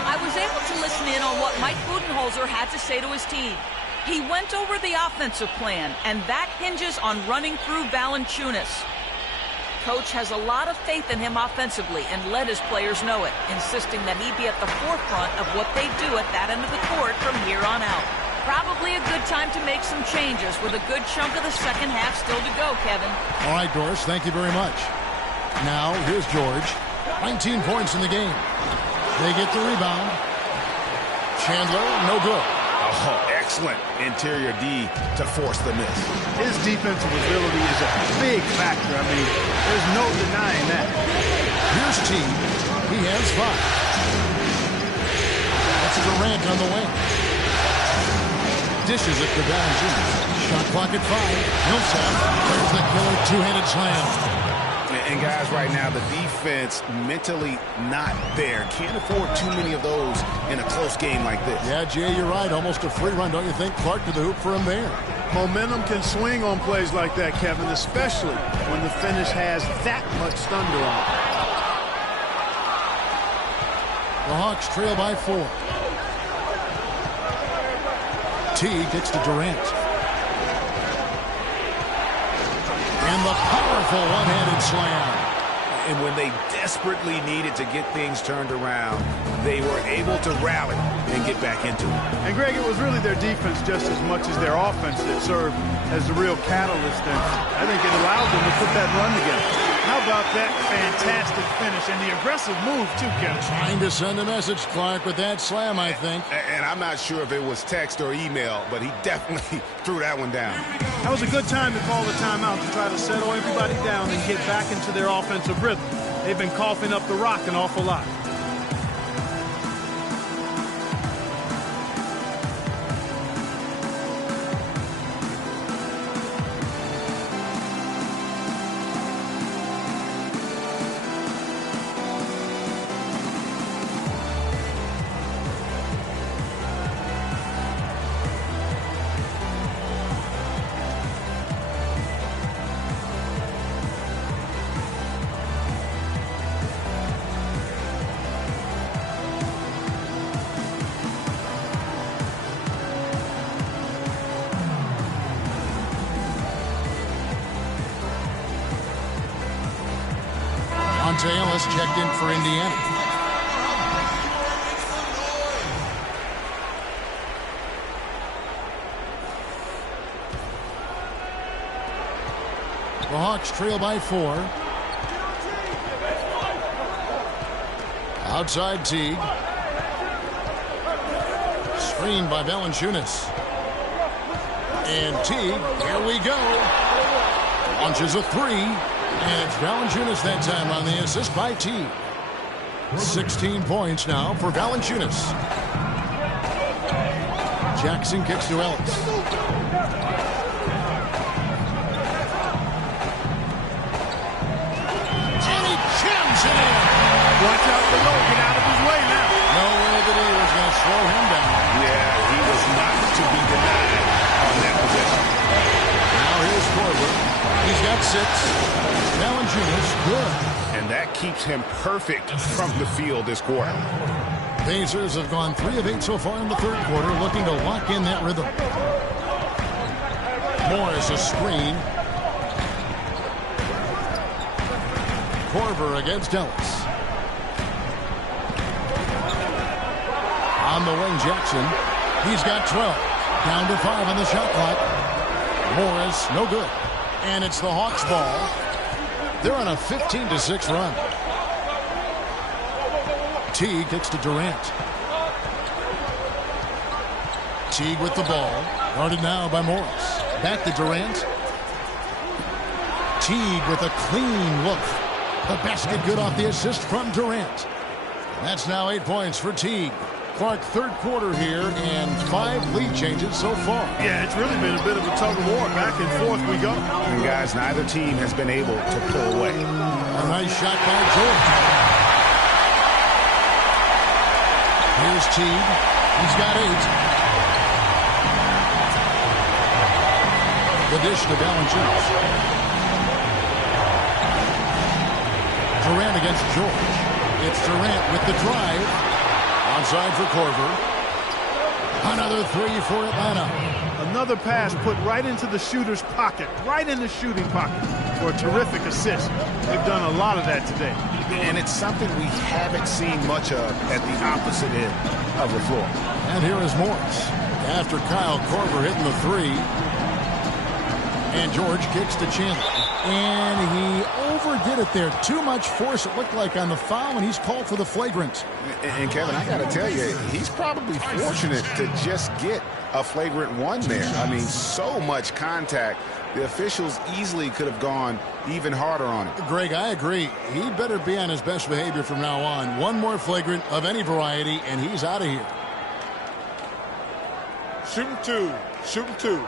I was able to listen in on what Mike Budenholzer had to say to his team. He went over the offensive plan, and that hinges on running through Valanciunas. Coach has a lot of faith in him offensively and let his players know it, insisting that he be at the forefront of what they do at that end of the court from here on out. Probably a good time to make some changes with a good chunk of the second half still to go, Kevin. All right, Doris, thank you very much. Now, here's George. 19 points in the game. They get the rebound. Chandler, no good. Oh, excellent interior D to force the miss. His defensive ability is a big factor. I mean, there's no denying that. Here's Teague. He has 5. That's Durant on the wing. Dishes it to Valanciunas. Shot clock at 5. Millsap. There's the killer two-handed slam. And guys, right now, the defense mentally not there. Can't afford too many of those in a close game like this. Yeah, Jay, you're right. Almost a free run, don't you think? Clark to the hoop for him there. Momentum can swing on plays like that, Kevin, especially when the finish has that much thunder on it. The Hawks trail by 4. Teague gets to Durant. And the powerful one-handed slam. And when they desperately needed to get things turned around, they were able to rally and get back into it. And, Greg, it was really their defense just as much as their offense that served as the real catalyst. And I think it allowed them to put that run together. How about that fantastic finish and the aggressive move, too, Kevin. Trying to send a message, Clark, with that slam, I think. And I'm not sure if it was text or email, but he definitely threw that one down. That was a good time to call the timeout to try to settle everybody down and get back into their offensive rhythm. They've been coughing up the rock an awful lot. Ellis checked in for Indiana. The Hawks trail by 4. Outside Teague. Screened by Valanciunas. And Teague, here we go. Launches a 3. And it's Valanciunas that time on the assist by Teague. 16 points now for Valanciunas. Jackson kicks to Ellis. And he jams it in. Watch out below. Get out of his way now. No way that he was going to slow him down. Yeah, he was not to be denied on that possession. Now here's Korver. He's got 6. Valanciunas, good. And that keeps him perfect from the field this quarter. Pacers have gone 3 of 8 so far in the third quarter, looking to lock in that rhythm. Morris a screen. Korver against Ellis. On the wing, Jackson. He's got 12. Down to 5 on the shot clock. Morris, no good. And it's the Hawks' ball. They're on a 15-6 run. Teague kicks to Durant. Teague with the ball. Guarded now by Morris. Back to Durant. Teague with a clean look. The basket good off the assist from Durant. That's now 8 points for Teague. Clark, third quarter here, and 5 lead changes so far. Yeah, it's really been a bit of a tug of war. Back and forth we go. And guys, neither team has been able to pull away. A nice shot by George. Here's Teague. He's got 8. The dish to Valanciunas. Durant against George. It's Durant with the drive. Onside for Korver. Another 3 for Atlanta. Another pass put right into the shooter's pocket, right in the shooting pocket for a terrific assist. They've done a lot of that today. And it's something we haven't seen much of at the opposite end of the floor. And here is Morris. After Kyle Korver hitting the 3. And George kicks to Chandler. And he overdid it there. Too much force, it looked like, on the foul, and he's called for the flagrant. And Kevin, I got to tell you, he's probably fortunate to just get a flagrant 1 there. I mean, so much contact. The officials easily could have gone even harder on it. Greg, I agree. He better be on his best behavior from now on. 1 more flagrant of any variety, and he's out of here. Shooting 2. Shooting 2.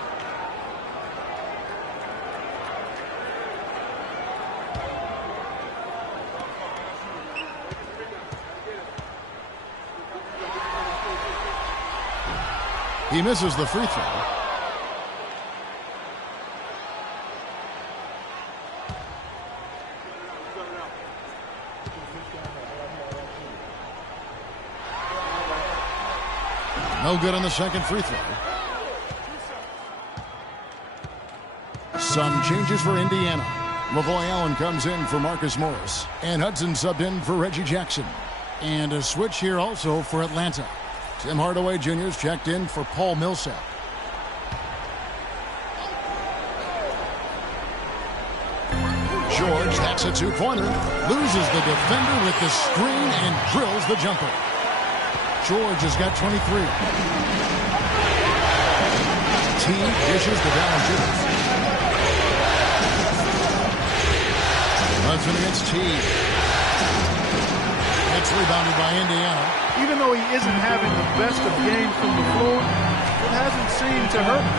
He misses the free throw. No good on the second free throw. Some changes for Indiana. Lavoy Allen comes in for Marcus Morris. And Hudson subbed in for Reggie Jackson. And a switch here also for Atlanta. Tim Hardaway Jr.'s checked in for Paul Millsap. George. That's a two-pointer. Loses the defender with the screen and drills the jumper. George has got 23. Teague dishes to Valanciunas. Hudson against Teague. That's rebounded by Indiana. Even though he isn't having the best of games from the floor, it hasn't seemed to hurt him.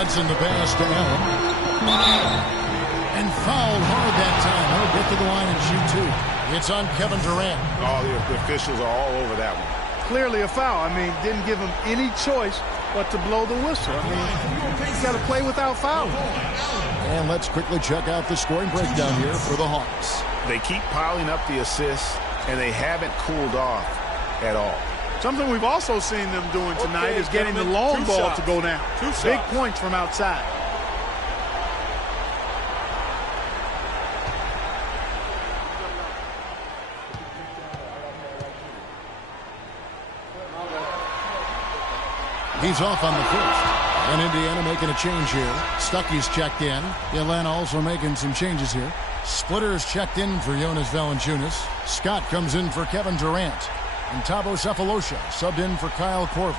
Hudson the pass to Allen. And fouled hard that time. He'll get to the line and shoot two. It's on Kevin Durant. All the officials are all over that one. Clearly a foul. I mean, didn't give him any choice but to blow the whistle. I mean, he's got to play without fouling. And let's quickly check out the scoring breakdown here for the Hawks. They keep piling up the assists, and they haven't cooled off at all. Something we've also seen them doing tonight is getting the long ball to go down. Big points from outside. He's off on the first. And Indiana making a change here. Stuckey's checked in. Atlanta also making some changes here. Splitter's checked in for Jonas Valanciunas. Scott comes in for Kevin Durant. And Thabo Sefolosha subbed in for Kyle Korver.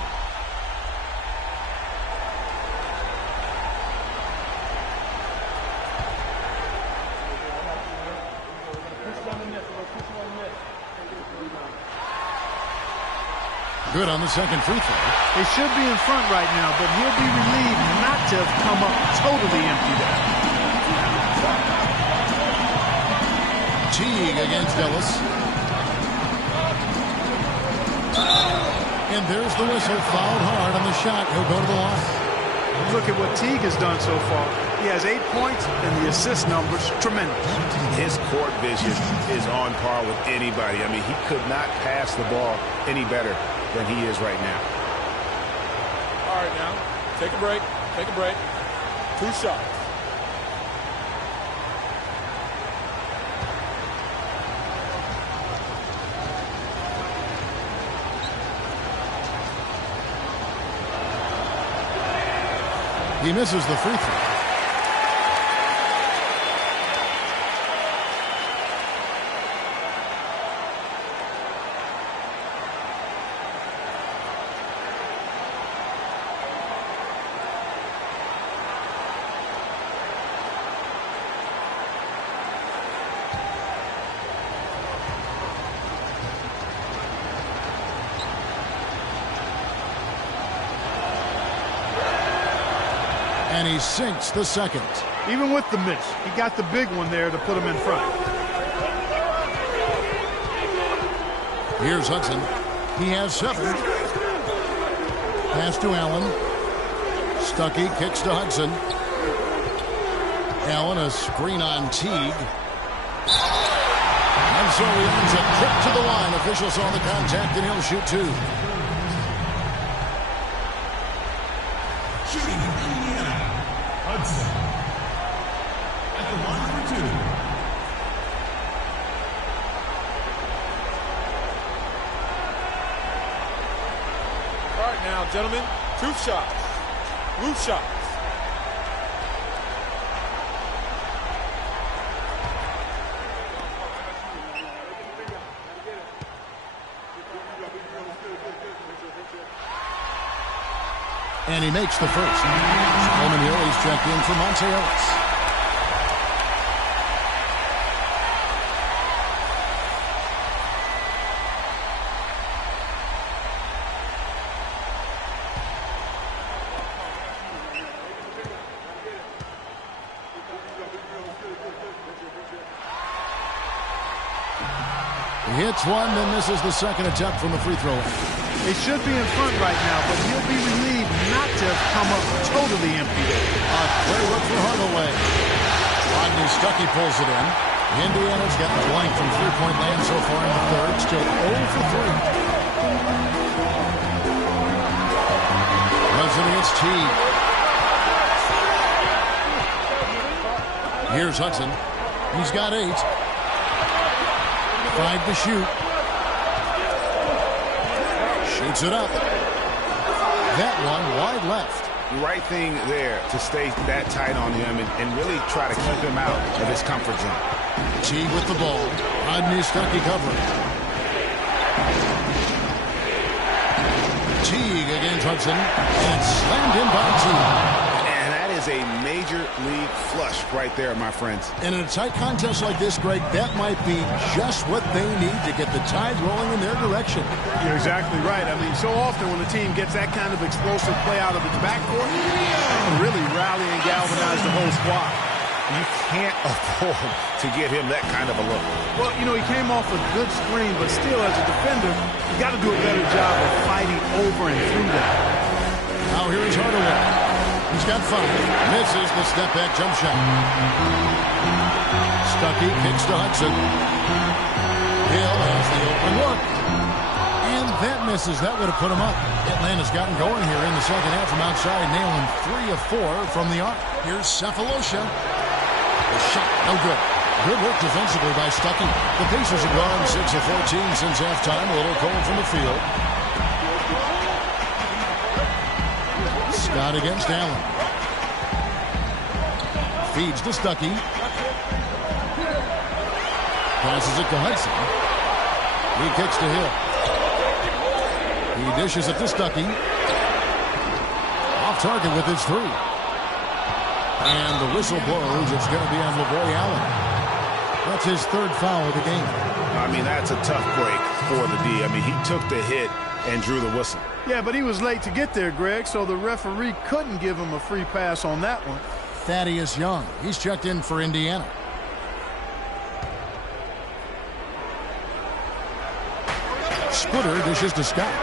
Good on the second free throw. They should be in front right now, but he'll be relieved not to have come up totally empty there. Teague against Ellis. And there's the whistle. Fouled hard on the shot. He'll go to the line. Look at what Teague has done so far. He has 8 points, and the assist numbers tremendous. His court vision is on par with anybody. I mean, he could not pass the ball any better than he is right now. All right, now, take a break. Take a break. 2 shots. He misses the free throw. And he sinks the second. Even with the miss, he got the big one there to put him in front. Here's Hudson. He has 7. Pass to Allen. Stuckey kicks to Hudson. Allen, a screen on Teague. And so he ends a trip to the line. Officials saw the contact, and he'll shoot 2. Shooting Indiana, Hudson. At the line for 2. All right, now, gentlemen, 2 shots. Loose shots. And he makes the first. Coleman Hill, he's checked in for Monte Ellis. He hits one, then misses the second attempt from the free throw line. They should be in front right now, but he'll be relieved not to have come up totally empty. A clear look for Hardaway. Rodney Stuckey pulls it in. Indiana's got the blank from three-point land so far in the third. Still 0 for 3. Hudson against Teague. Here's Hudson. He's got 8. 5 to shoot. Shoots it up. That one wide left. right thing there to stay that tight on him and really try to keep him out of his comfort zone. Teague with the ball. Rodney Stuckey covering. Teague against Hudson. And slammed in by Teague. And that is a major league flush right there, my friends. And in a tight contest like this, Greg, that might be just what they need to get the tide rolling in their direction. You're exactly right. I mean, so often when a team gets that kind of explosive play out of its backcourt, it can really rally and galvanize the whole squad. You can't afford to give him that kind of a look. Well, you know, he came off a good screen, but still, as a defender, you got to do a better job of fighting over and through that. Now here is Hardaway. He's got 5. Misses the step-back jump shot. Stuckey kicks to Hudson. Hill has the open look. And that misses. That would have put him up. Atlanta's gotten going here in the second half from outside, nailing 3 of 4 from the arc. Here's Cephalosha. The shot, no good. Good work defensively by Stuckey. The Pacers have gone 6 of 14 since halftime. A little cold from the field. Scott against Allen. Feeds to Stuckey. Passes it to Hudson. He kicks to Hill. He dishes it to Stuckey. Off target with his 3. And the whistle blows. It's going to be on LaVoy Allen. That's his 3rd foul of the game. I mean, that's a tough break for the D. I mean, he took the hit and drew the whistle. Yeah, but he was late to get there, Greg, so the referee couldn't give him a free pass on that one. Thaddeus Young. He's checked in for Indiana. Sputter dishes to Scott.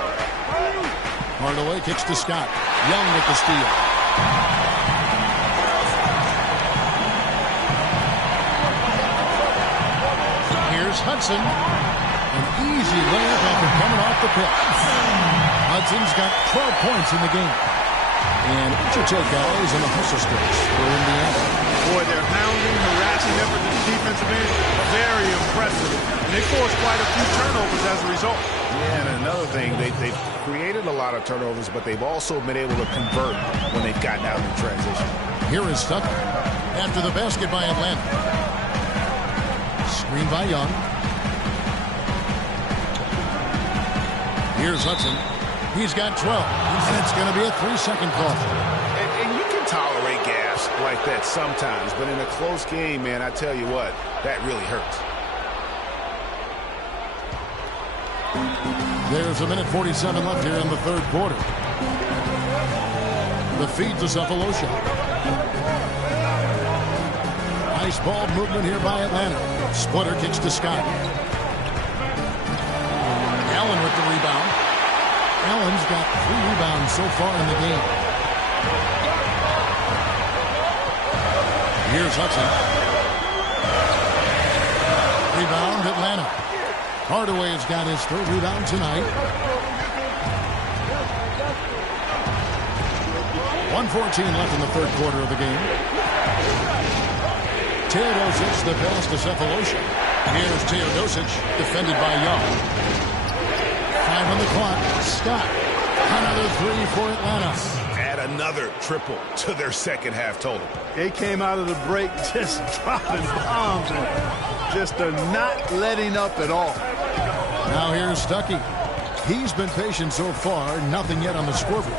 Hardaway kicks to Scott. Young with the steal. Here's Hudson. An easy layup after coming off the pick. Hudson's got 12 points in the game. And what's your take, guys, on the hustle sticks for Indiana? Boy, they're hounding, harassing effort to the defensive end. Very impressive. And they forced quite a few turnovers as a result. Yeah, and another thing, they've created a lot of turnovers, but they've also been able to convert when they've gotten out in transition. Here is Stuckey after the basket by Atlanta. Screen by Young. Here's Hudson. He's got 12. And it's going to be a 3-second call. And you can tolerate gaps like that sometimes, but in a close game, man, I tell you what, that really hurts. There's a minute 47 left here in the 3rd quarter. The feed to Cephalosha. Nice ball movement here by Atlanta. Sputter kicks to Scott. Allen with the rebound. Allen's got 3 rebounds so far in the game. Here's Hudson. Rebound, Atlanta. Hardaway has got his 3rd rebound tonight. 1:14 left in the 3rd quarter of the game. Teodosic, the pass to Cephalosha. Here's Teodosic, defended by Young. 5 on the clock. Scott. Another 3 for Atlanta. Add another triple to their second half total. They came out of the break just dropping bombs and just not letting up at all. Now here's Stuckey. He's been patient so far. Nothing yet on the scoreboard.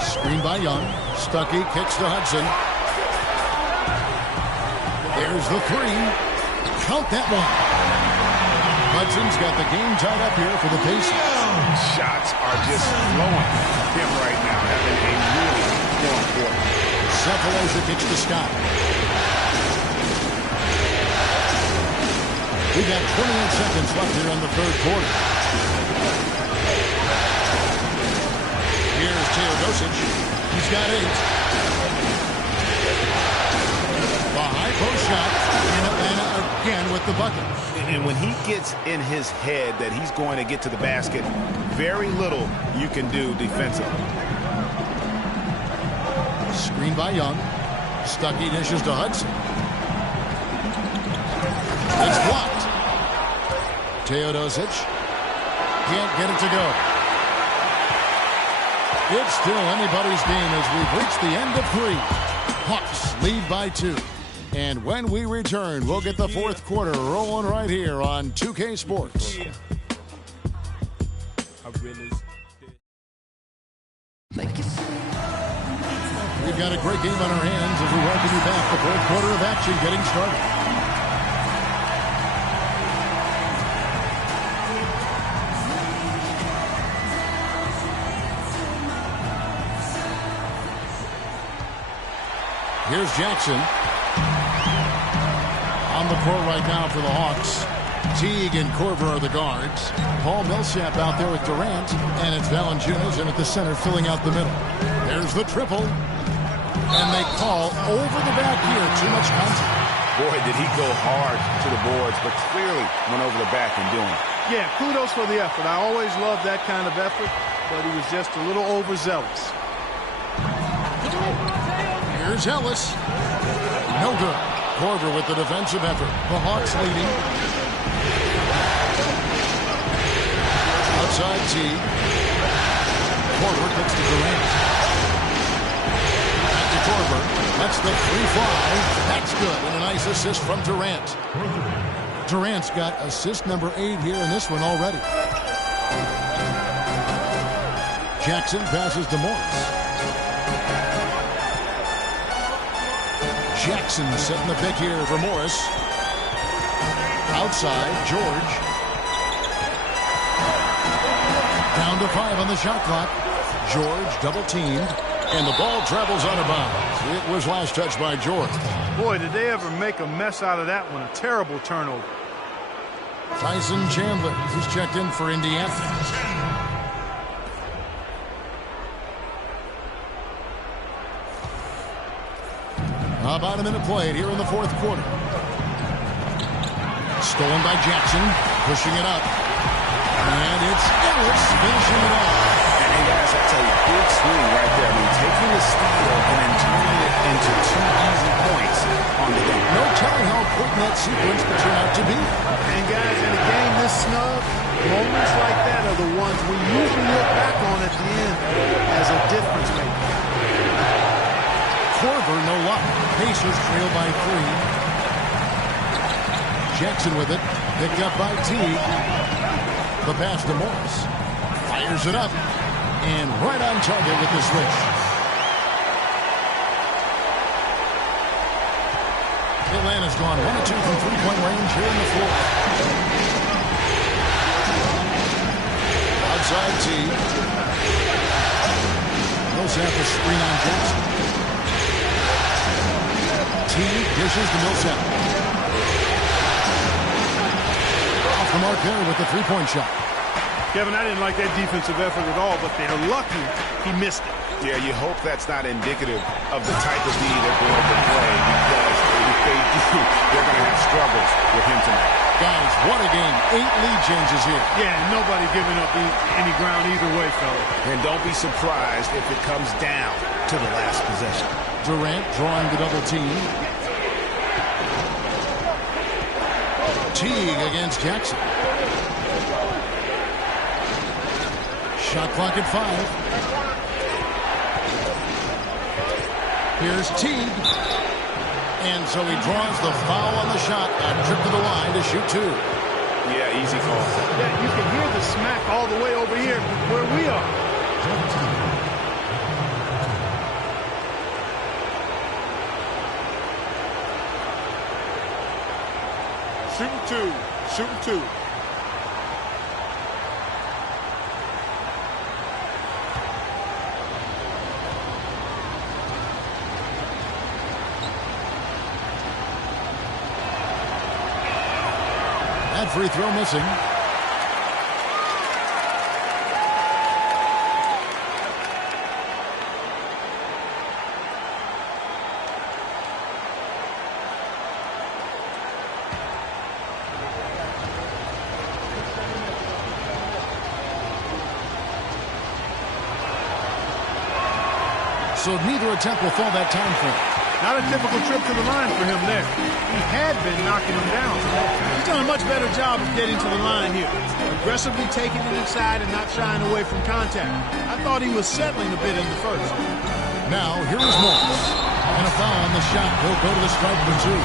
Screen by Young. Stuckey kicks to Hudson. There's the 3. Count that one. Hudson's got the game tied up here for the Pacers. Shots are just flowing from him right now, having a really strong quarter. Cephalosha kicks to Scott. We got 28 seconds left here in the 3rd quarter. Here's Teodosic. He's got 8. The high post shot, and Atlanta again with the bucket. And when he gets in his head that he's going to get to the basket, very little you can do defensively. Screen by Young. Stuckey dishes to Hudson. It's blocked. Teodosic can't get it to go. It's still anybody's game as we've reached the end of 3. Hawks lead by 2. And when we return, we'll get the fourth quarter rolling right here on 2K Sports. We've got a great game on our hands as we welcome you back. The fourth quarter of action getting started. Here's Jackson. On the court right now for the Hawks. Teague and Korver are the guards. Paul Millsap out there with Durant. And it's Valanciunas in at the center filling out the middle. There's the triple. And they call over the back here. Too much contact. Boy, did he go hard to the boards, but clearly went over the back in doing it. Yeah, kudos for the effort. I always love that kind of effort, but he was just a little overzealous. Here's Ellis. No good. Korver with the defensive effort. The Hawks leading. Outside Teague. Korver kicks to Durant. Back to Korver. That's the free fly. That's good. And a nice assist from Durant. Durant's got assist number 8 here in this one already. Jackson passes to Morris. Jackson setting the pick here for Morris. Outside, George. Down to 5 on the shot clock. George double teamed. And the ball travels out of bounds. It was last touched by George. Boy, did they ever make a mess out of that one. A terrible turnover. Tyson Chandler, who's checked in for Indiana. About a minute played here in the fourth quarter. Stolen by Jackson, pushing it up. And it's Ellis finishing it off. And guys, that's a big swing right there. I mean, taking the steal and then turning it into 2 easy points on the game. No telling how important that sequence could turn out to be. And guys, in a game this snug, moments like that are the ones we usually look back on at the end as a difference maker. Korver, no luck. Pacers trail by 3. Jackson with it. Picked up by Teague. The pass to Morris. Fires it up. And right on target with the switch. Atlanta's gone 1 of 2 from three-point range here in the fourth. Outside Teague. Millsap a screen on Jackson. Teague dishes to Millsap. Off the mark there with the three-point shot. Kevin, I didn't like that defensive effort at all, but they're lucky he missed it. Yeah, you hope that's not indicative of the type of D they're going to play, because if they do, they're going to have struggles with him tonight. Guys, what a game. 8 lead changes here. Yeah, nobody giving up any ground either way, fellas. And don't be surprised if it comes down to the last possession. Durant drawing the double team. Teague against Jackson. Shot clock at 5. Here's Teague. And so he draws the foul on the shot. A trip to the line to shoot 2. Yeah, easy call. Yeah, you can hear the smack all the way over here where we are. Shooting 2. Shooting 2. That free throw missing. So neither attempt will fall that time frame. Not a typical trip to the line for him there. He had been knocking him down. He's done a much better job of getting to the line here. Aggressively taking it inside and not shying away from contact. I thought he was settling a bit in the first. Now, here is Morris. And a foul on the shot. He'll go to the stripe for two.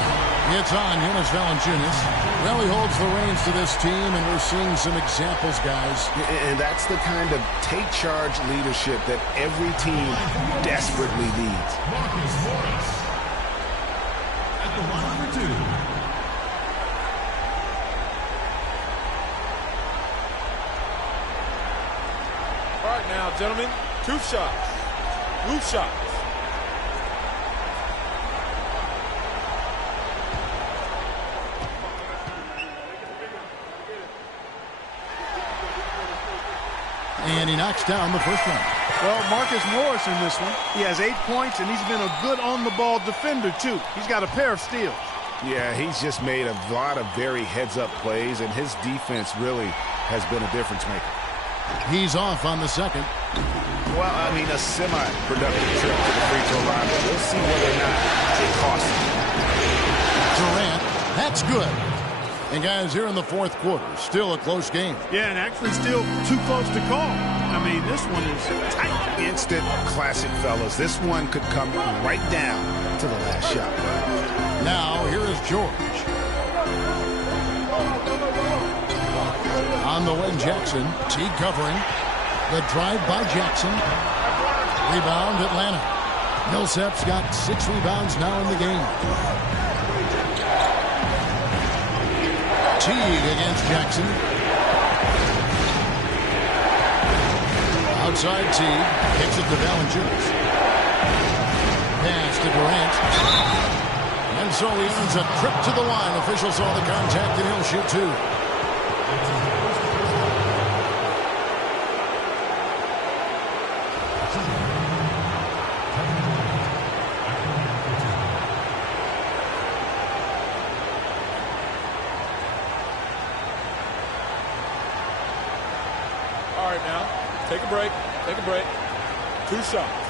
It's on Jonas Valanciunas. Well, he holds the reins to this team, and we're seeing some examples, guys. And that's the kind of take-charge leadership that every team desperately needs. Marcus Morris at the line for two. All right, now, gentlemen, 2 shots. Loose shots. And he knocks down the first one. Well, Marcus Morris in this one. He has 8 points, and he's been a good on-the-ball defender, too. He's got a pair of steals. Yeah, he's just made a lot of very heads-up plays, and his defense really has been a difference maker. He's off on the second. Well, I mean, a semi-productive trip to the free throw line. We'll see whether or not it costs him. Durant, that's good. And guys, here in the fourth quarter, still a close game. Yeah, and actually still too close to call. I mean, this one is tight. Instant classic, fellas. This one could come right down to the last shot. Now, here is George. On the way, Jackson. Teague covering. The drive by Jackson. Rebound, Atlanta. Millsap's got 6 rebounds now in the game. Teague against Jackson. Outside Teague. Kicks it to Valanciunas. Pass to Durant. And so he earns a trip to the line. Officials saw the contact and he'll shoot 2. All right, now, take a break. Take a break. 2 shots.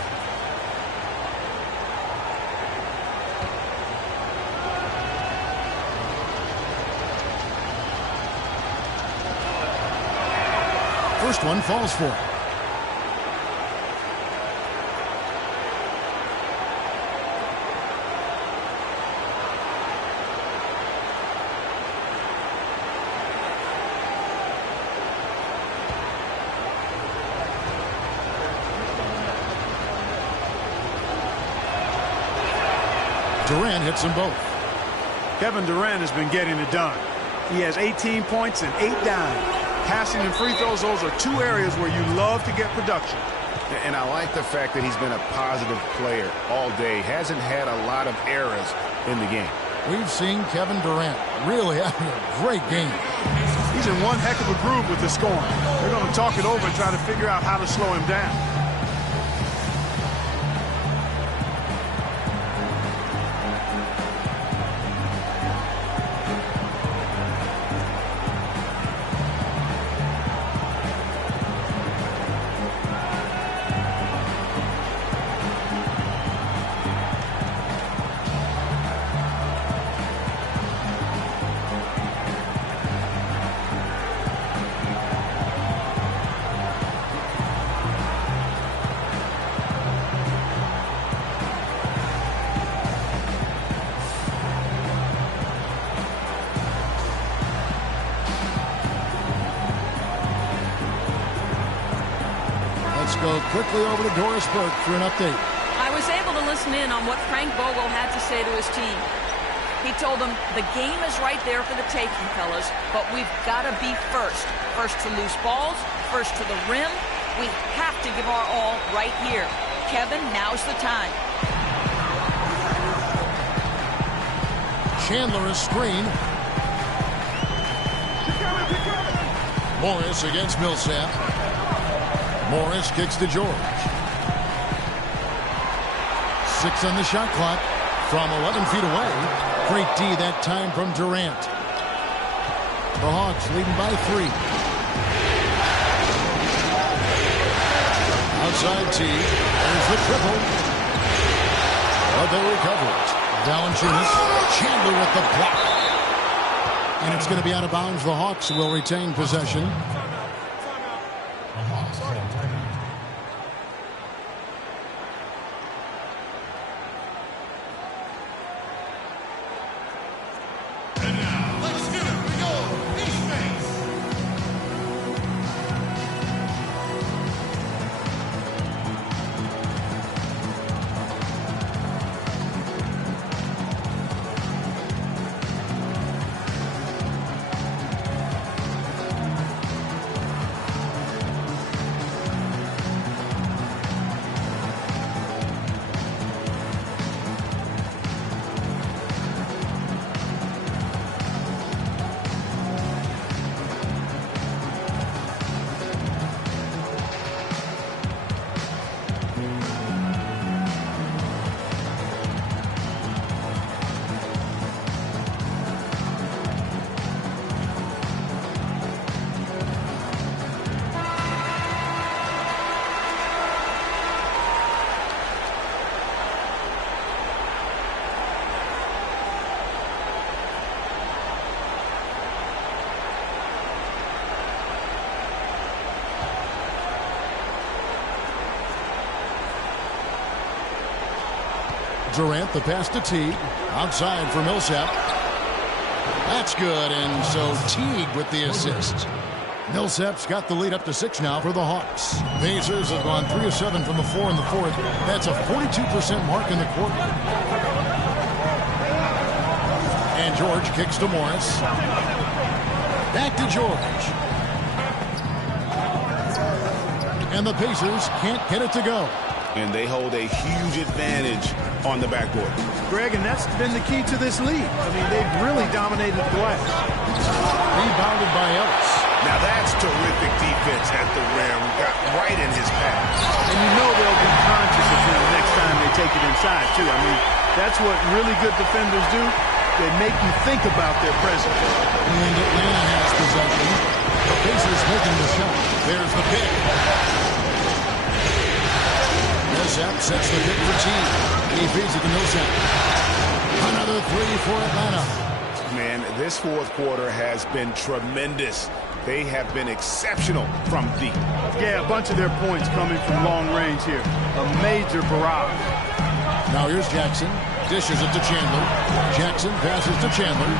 First one falls for him. Durant hits them both. Kevin Durant has been getting it done. He has 18 points and 8 dimes. Passing and free throws, those are 2 areas where you love to get production. And I like the fact that he's been a positive player all day. Hasn't had a lot of errors in the game. We've seen Kevin Durant really having a great game. He's in one heck of a groove with the scoring. They're going to talk it over and try to figure out how to slow him down. Go quickly over to Doris Burke for an update. I was able to listen in on what Frank Vogel had to say to his team. He told them the game is right there for the taking, fellas, but we've got to be first. First to loose balls, first to the rim. We have to give our all right here. Kevin, now's the time. Chandler is screen. Morris against Millsap. Morris kicks to George. 6 on the shot clock from 11 feet away. Great D that time from Durant. The Hawks leading by 3. Outside T. There's the triple. but they recover it. Valanciunas, Chandler with the block. And it's going to be out of bounds. The Hawks will retain possession. Durant, the pass to Teague. Outside for Millsap. That's good, and so Teague with the assist. Millsap's got the lead up to 6 now for the Hawks. Pacers have gone 3 of 7 from the floor in the fourth. That's a 42% mark in the quarter. And George kicks to Morris. Back to George. And the Pacers can't get it to go. And they hold a huge advantage on the backboard. Greg, and that's been the key to this lead. I mean, they've really dominated the glass. Rebounded by Ellis. Now that's terrific defense at the rim. Got right in his path. And you know they'll be conscious of him next time they take it inside, too. I mean, that's what really good defenders do. They make you think about their presence. And Atlanta has possession. The Pacers making the shot. There's the pick. Millsap sets the pick for Teague. He feeds it to Millsap. Another 3 for Atlanta. Man, this fourth quarter has been tremendous. They have been exceptional from deep. Yeah, a bunch of their points coming from long range here. A major barrage. Now here's Jackson. Dishes it to Chandler. Jackson passes to Chandler.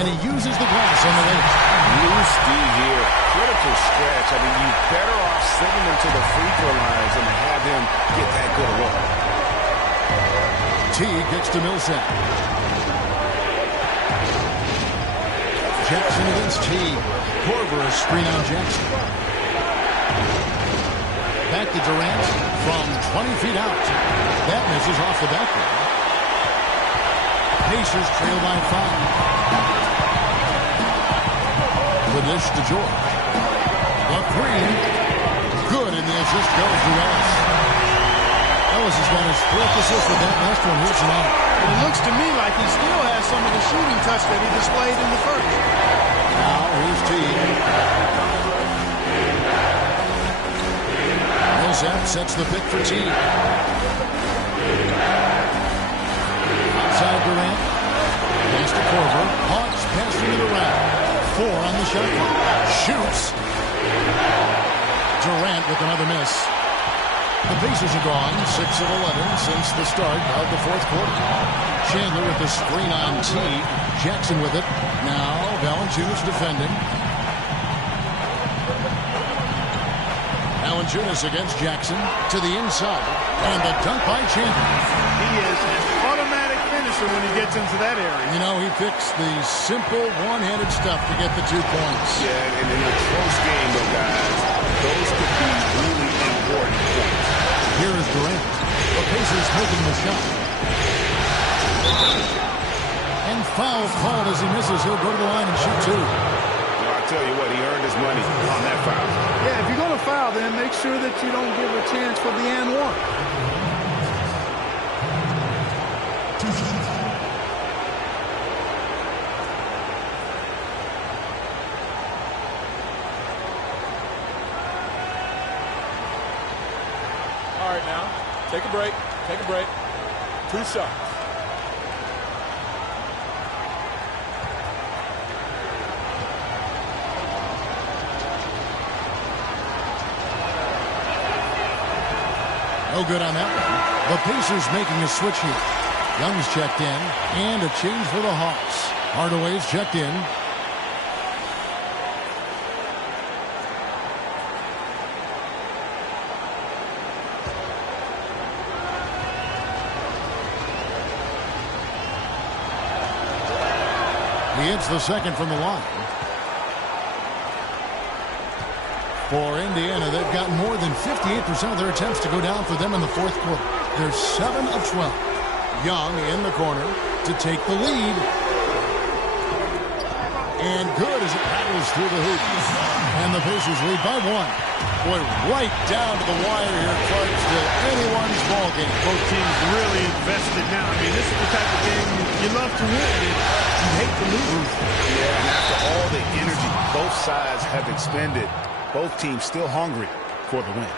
And he uses the glass on the lane. Loose D here. Critical stretch. I mean, you're better off sending him to the free throw lines than to have him get that good a look. Teague gets to Millsap. Jackson against Teague. Korver a screen on Jackson. Back to Durant from 20 feet out. That misses off the backboard. Pacers trail by 5. The dish to George. The 3. Good, and the assist goes to Ellis. Ellis has got his 4th assist with that last one here tonight. It looks to me like he still has some of the shooting touch that he displayed in the first. Now here's Teague. Millsap sets the pick for Teague. Outside Durant. Pass to Korver. Hawks passing it around. 4 on the shot clock. Shoots. Durant with another miss. The Pacers are gone 6 of 11 since the start of the fourth quarter. Chandler with the screen on Teague. Jackson with it. Now Valanciunas defending. Valanciunas against Jackson to the inside. And the dunk by Chandler. He is an automatic finisher when he gets into that area. You know, he picks the simple one-handed stuff to get the 2 points. Yeah, and in a close game, though, guys, those could be really important points. Here is Durant. The Pacers making the shot. And foul called as he misses. He'll go to the line and shoot 2. Well, I tell you what, he earned his money on that foul. Yeah, if you're going to foul, then make sure that you don't give a chance for the and one. All All right, now, take a break. Take a break. 2 shots. No good on that one. The Pacers making a switch here. Young's checked in, and a change for the Hawks. Hardaway's checked in. He hits the second from the line. For Indiana, they've got more than 58% of their attempts to go down for them in the fourth quarter. They're 7 of 12. Young in the corner to take the lead. And good as it rattles through the hoop. And the Pacers lead by 1. Boy, right down to the wire here, Clark, still anyone's ball game. Both teams really invested now. I mean, this is the type of game you love to win and you hate to lose. Yeah, and after all the energy both sides have expended, both teams still hungry for the win.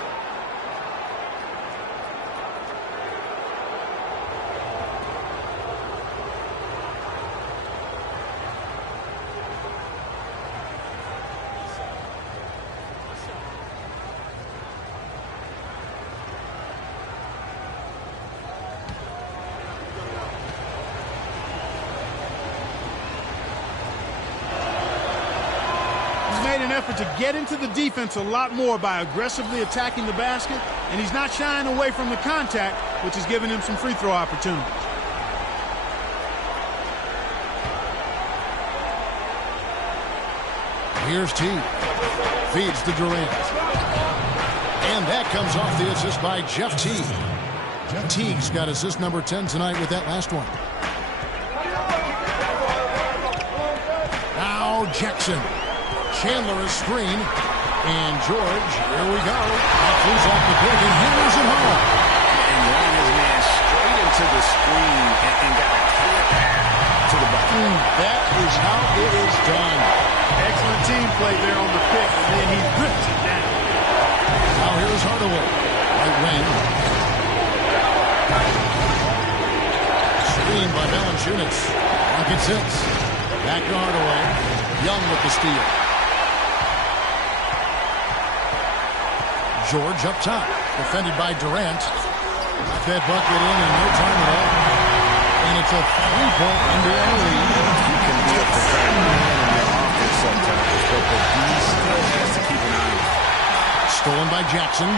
To get into the defense a lot more by aggressively attacking the basket, and he's not shying away from the contact, which is giving him some free throw opportunities. Here's Teague. Feeds to Durant. And that comes off the assist by Jeff Teague. Teague's got assist number 10 tonight with that last one. Now Jackson. Chandler is screen. And George, here we go. That flew off the pick and hammers it home. And ran his man straight into the screen and got a clear path to the bucket. That is how it is done. Excellent team play there on the pick, and then he rips it down. Now here's Hardaway. Right wing. Screen by Valanciunas. Pocket 6. Back to Hardaway. Young with the steal. George up top, defended by Durant. Got that bucket in no time at all. And it's a 3-point Indiana lead. You can be a preferred man in your offense sometimes, but the D still has to keep an eye on it. Stolen by Jackson.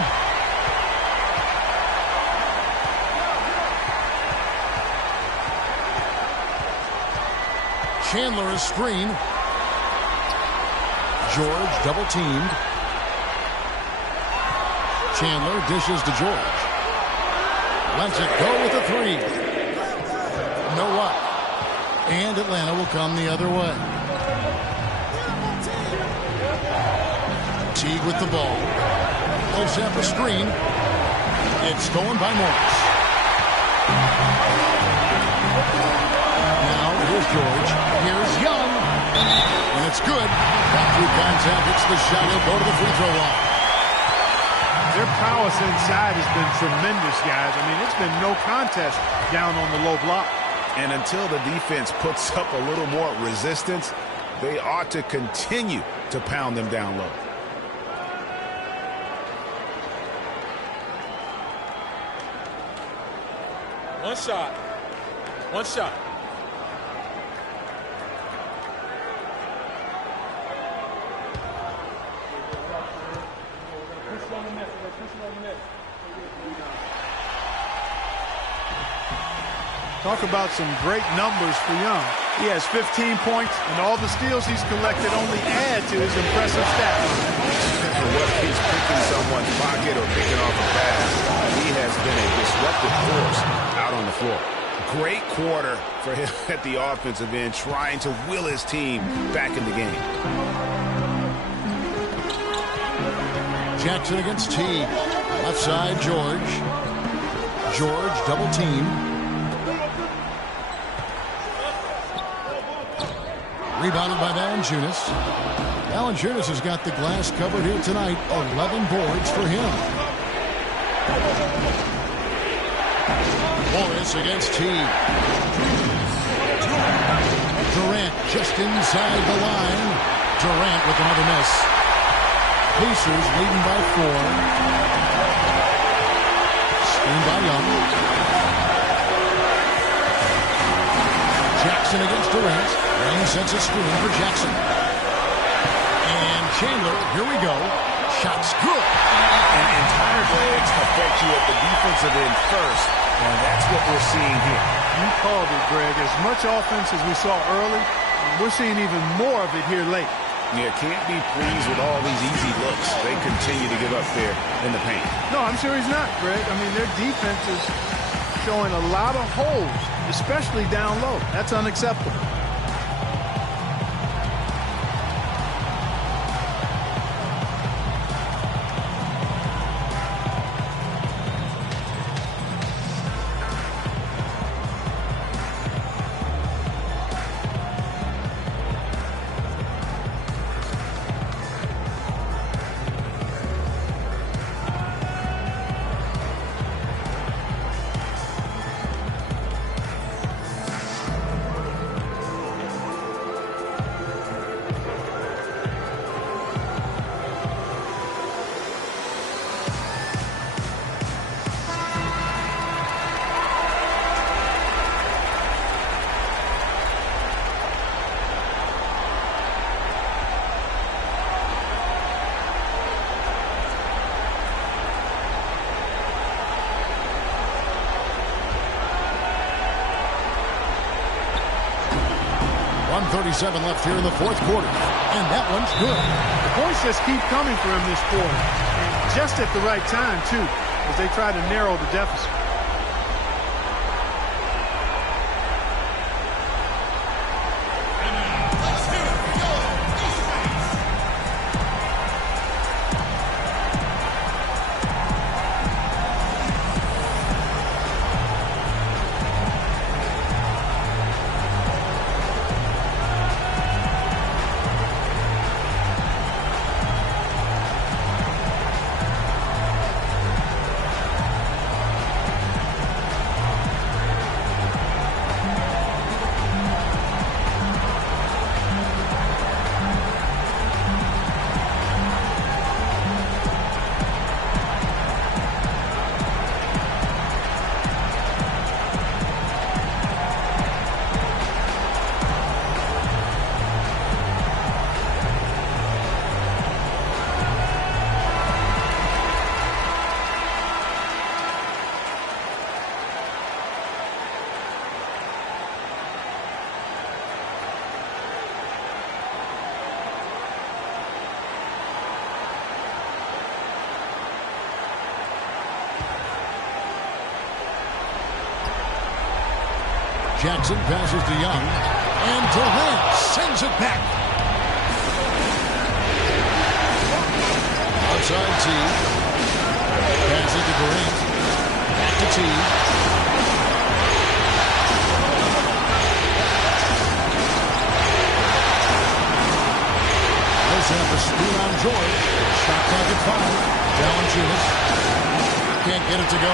Chandler is screened. George double teamed. Chandler dishes to George. Lets it go with a 3. No luck. And Atlanta will come the other way. Teague with the ball. Pulls up a screen. It's stolen by Morris. Now here's George. Here's Young. And it's good. Back through contact. It's the shot. He'll go to the free throw line. Their prowess inside has been tremendous, guys. I mean, it's been no contest down on the low block. And until the defense puts up a little more resistance, they ought to continue to pound them down low. One shot. One shot. Talk about some great numbers for Young. He has 15 points, and all the steals he's collected only add to his impressive stat line. Whether he's picking someone's pocket or picking off a pass, he has been a disruptive force out on the floor. Great quarter for him at the offensive end, trying to will his team back in the game. Jackson against Teague. Left side, George. George double team. Rebounded by Valanciunas. Valanciunas has got the glass covered here tonight. 11 boards for him. Morris against Teague. Durant just inside the line. Durant with another miss. Pacers leading by 4. Screen by Young. Jackson against Durant. Young sets a screen for Jackson. And Chandler, here we go. Shot's good. And tired legs affect you at the defensive end first, and that's what we're seeing here. You called it, Greg. As much offense as we saw early, we're seeing even more of it here late. Yeah, can't be pleased with all these easy looks. They continue to give up there in the paint. No, I'm sure he's not, Greg. I mean, their defense is showing a lot of holes, especially down low. That's unacceptable. .37 left here in the fourth quarter. And that one's good. The points just keep coming for him this quarter. And just at the right time, too, as they try to narrow the deficit. Jackson passes to Young. And Durant sends it back. Outside Teague. Pass it to Durant. Back to Teague. Does have a screen on George. Shot clock at 5. Valanciunas. Can't get it to go.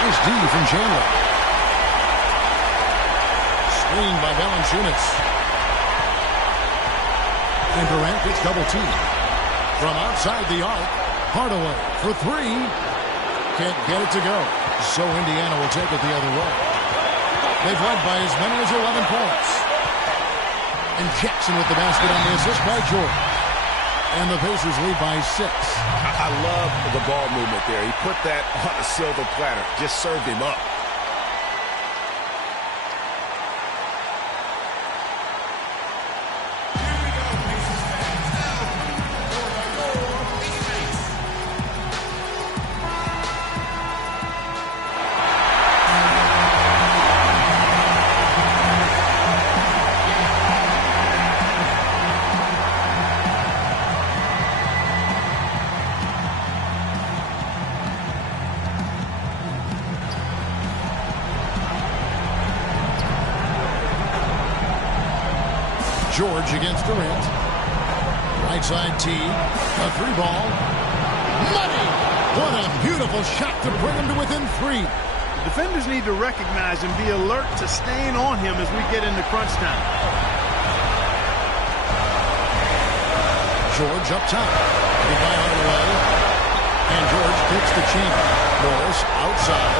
Nice D from Chandler. Screen by Valanciunas. And Durant gets double teamed. From outside the arc, Hardaway for 3. Can't get it to go. So Indiana will take it the other way. They've led by as many as 11 points. And Jackson with the basket on the assist by George. And the Pacers lead by 6. I love the ball movement there. He put that on a silver platter. Just served him up. George against Durant. Right side Teague. A 3 ball. Money! What a beautiful shot to bring him to within 3. The defenders need to recognize and be alert to staying on him as we get into crunch time. George up top. By Hardaway. And George takes the chain. Morris outside.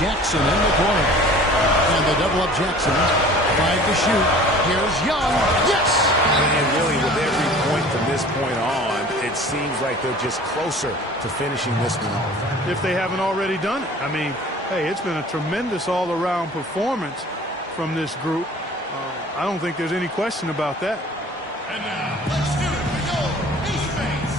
Jackson in the corner. And they double up Jackson. 5 to shoot. Here's Young. Yes! And really, with every point from this point on, it seems like they're just closer to finishing this one off. If they haven't already done it. I mean, hey, it's been a tremendous all-around performance from this group. I don't think there's any question about that. And now, let's do it. We go. East Base.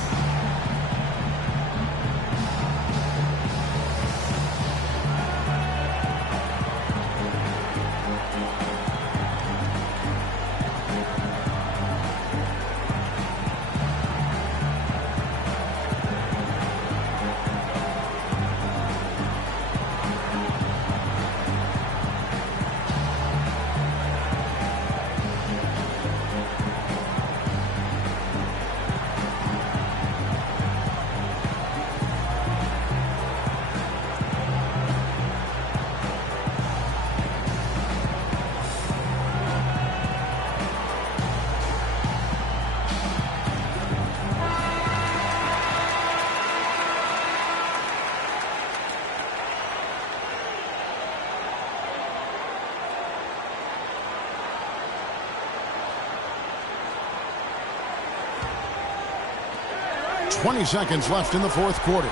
Seconds left in the fourth quarter.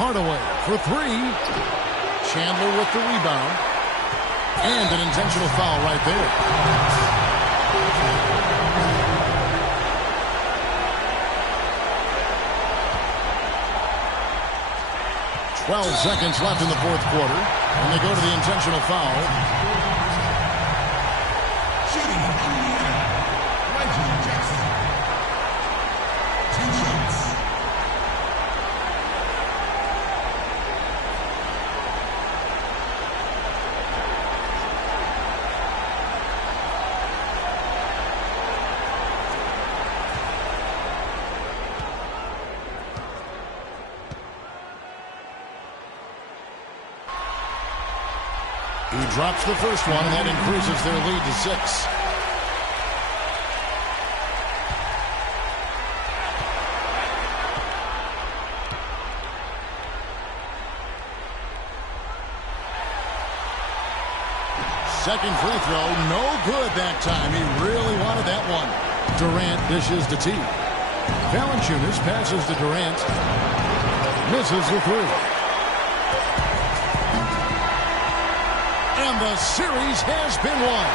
Hardaway for 3. Chandler with the rebound. And an intentional foul right there. .12 seconds left in the fourth quarter. And they go to the intentional foul. Shooting Indiana, Reggie Jackson. 2 shots. He drops the first one, and that increases their lead to 6. Second free throw, no good that time. He really wanted that one. Durant dishes to T. Valanciunas passes to Durant. Misses the 3. And the series has been won.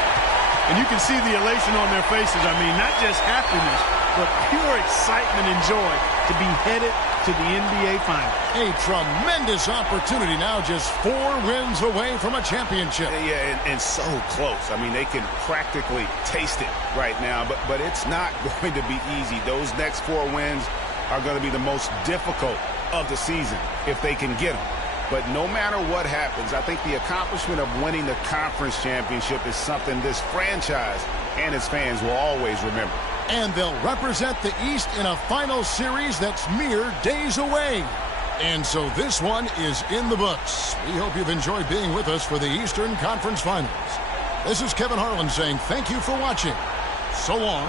And you can see the elation on their faces. I mean, not just happiness, but pure excitement and joy to be headed to the NBA Finals. A tremendous opportunity now, just 4 wins away from a championship. Yeah, and so close. I mean, they can practically taste it right now, but it's not going to be easy. Those next 4 wins are going to be the most difficult of the season if they can get them. But no matter what happens, I think the accomplishment of winning the conference championship is something this franchise and its fans will always remember. And they'll represent the East in a final series that's mere days away. And so this one is in the books. We hope you've enjoyed being with us for the Eastern Conference Finals. This is Kevin Harlan saying thank you for watching. So long.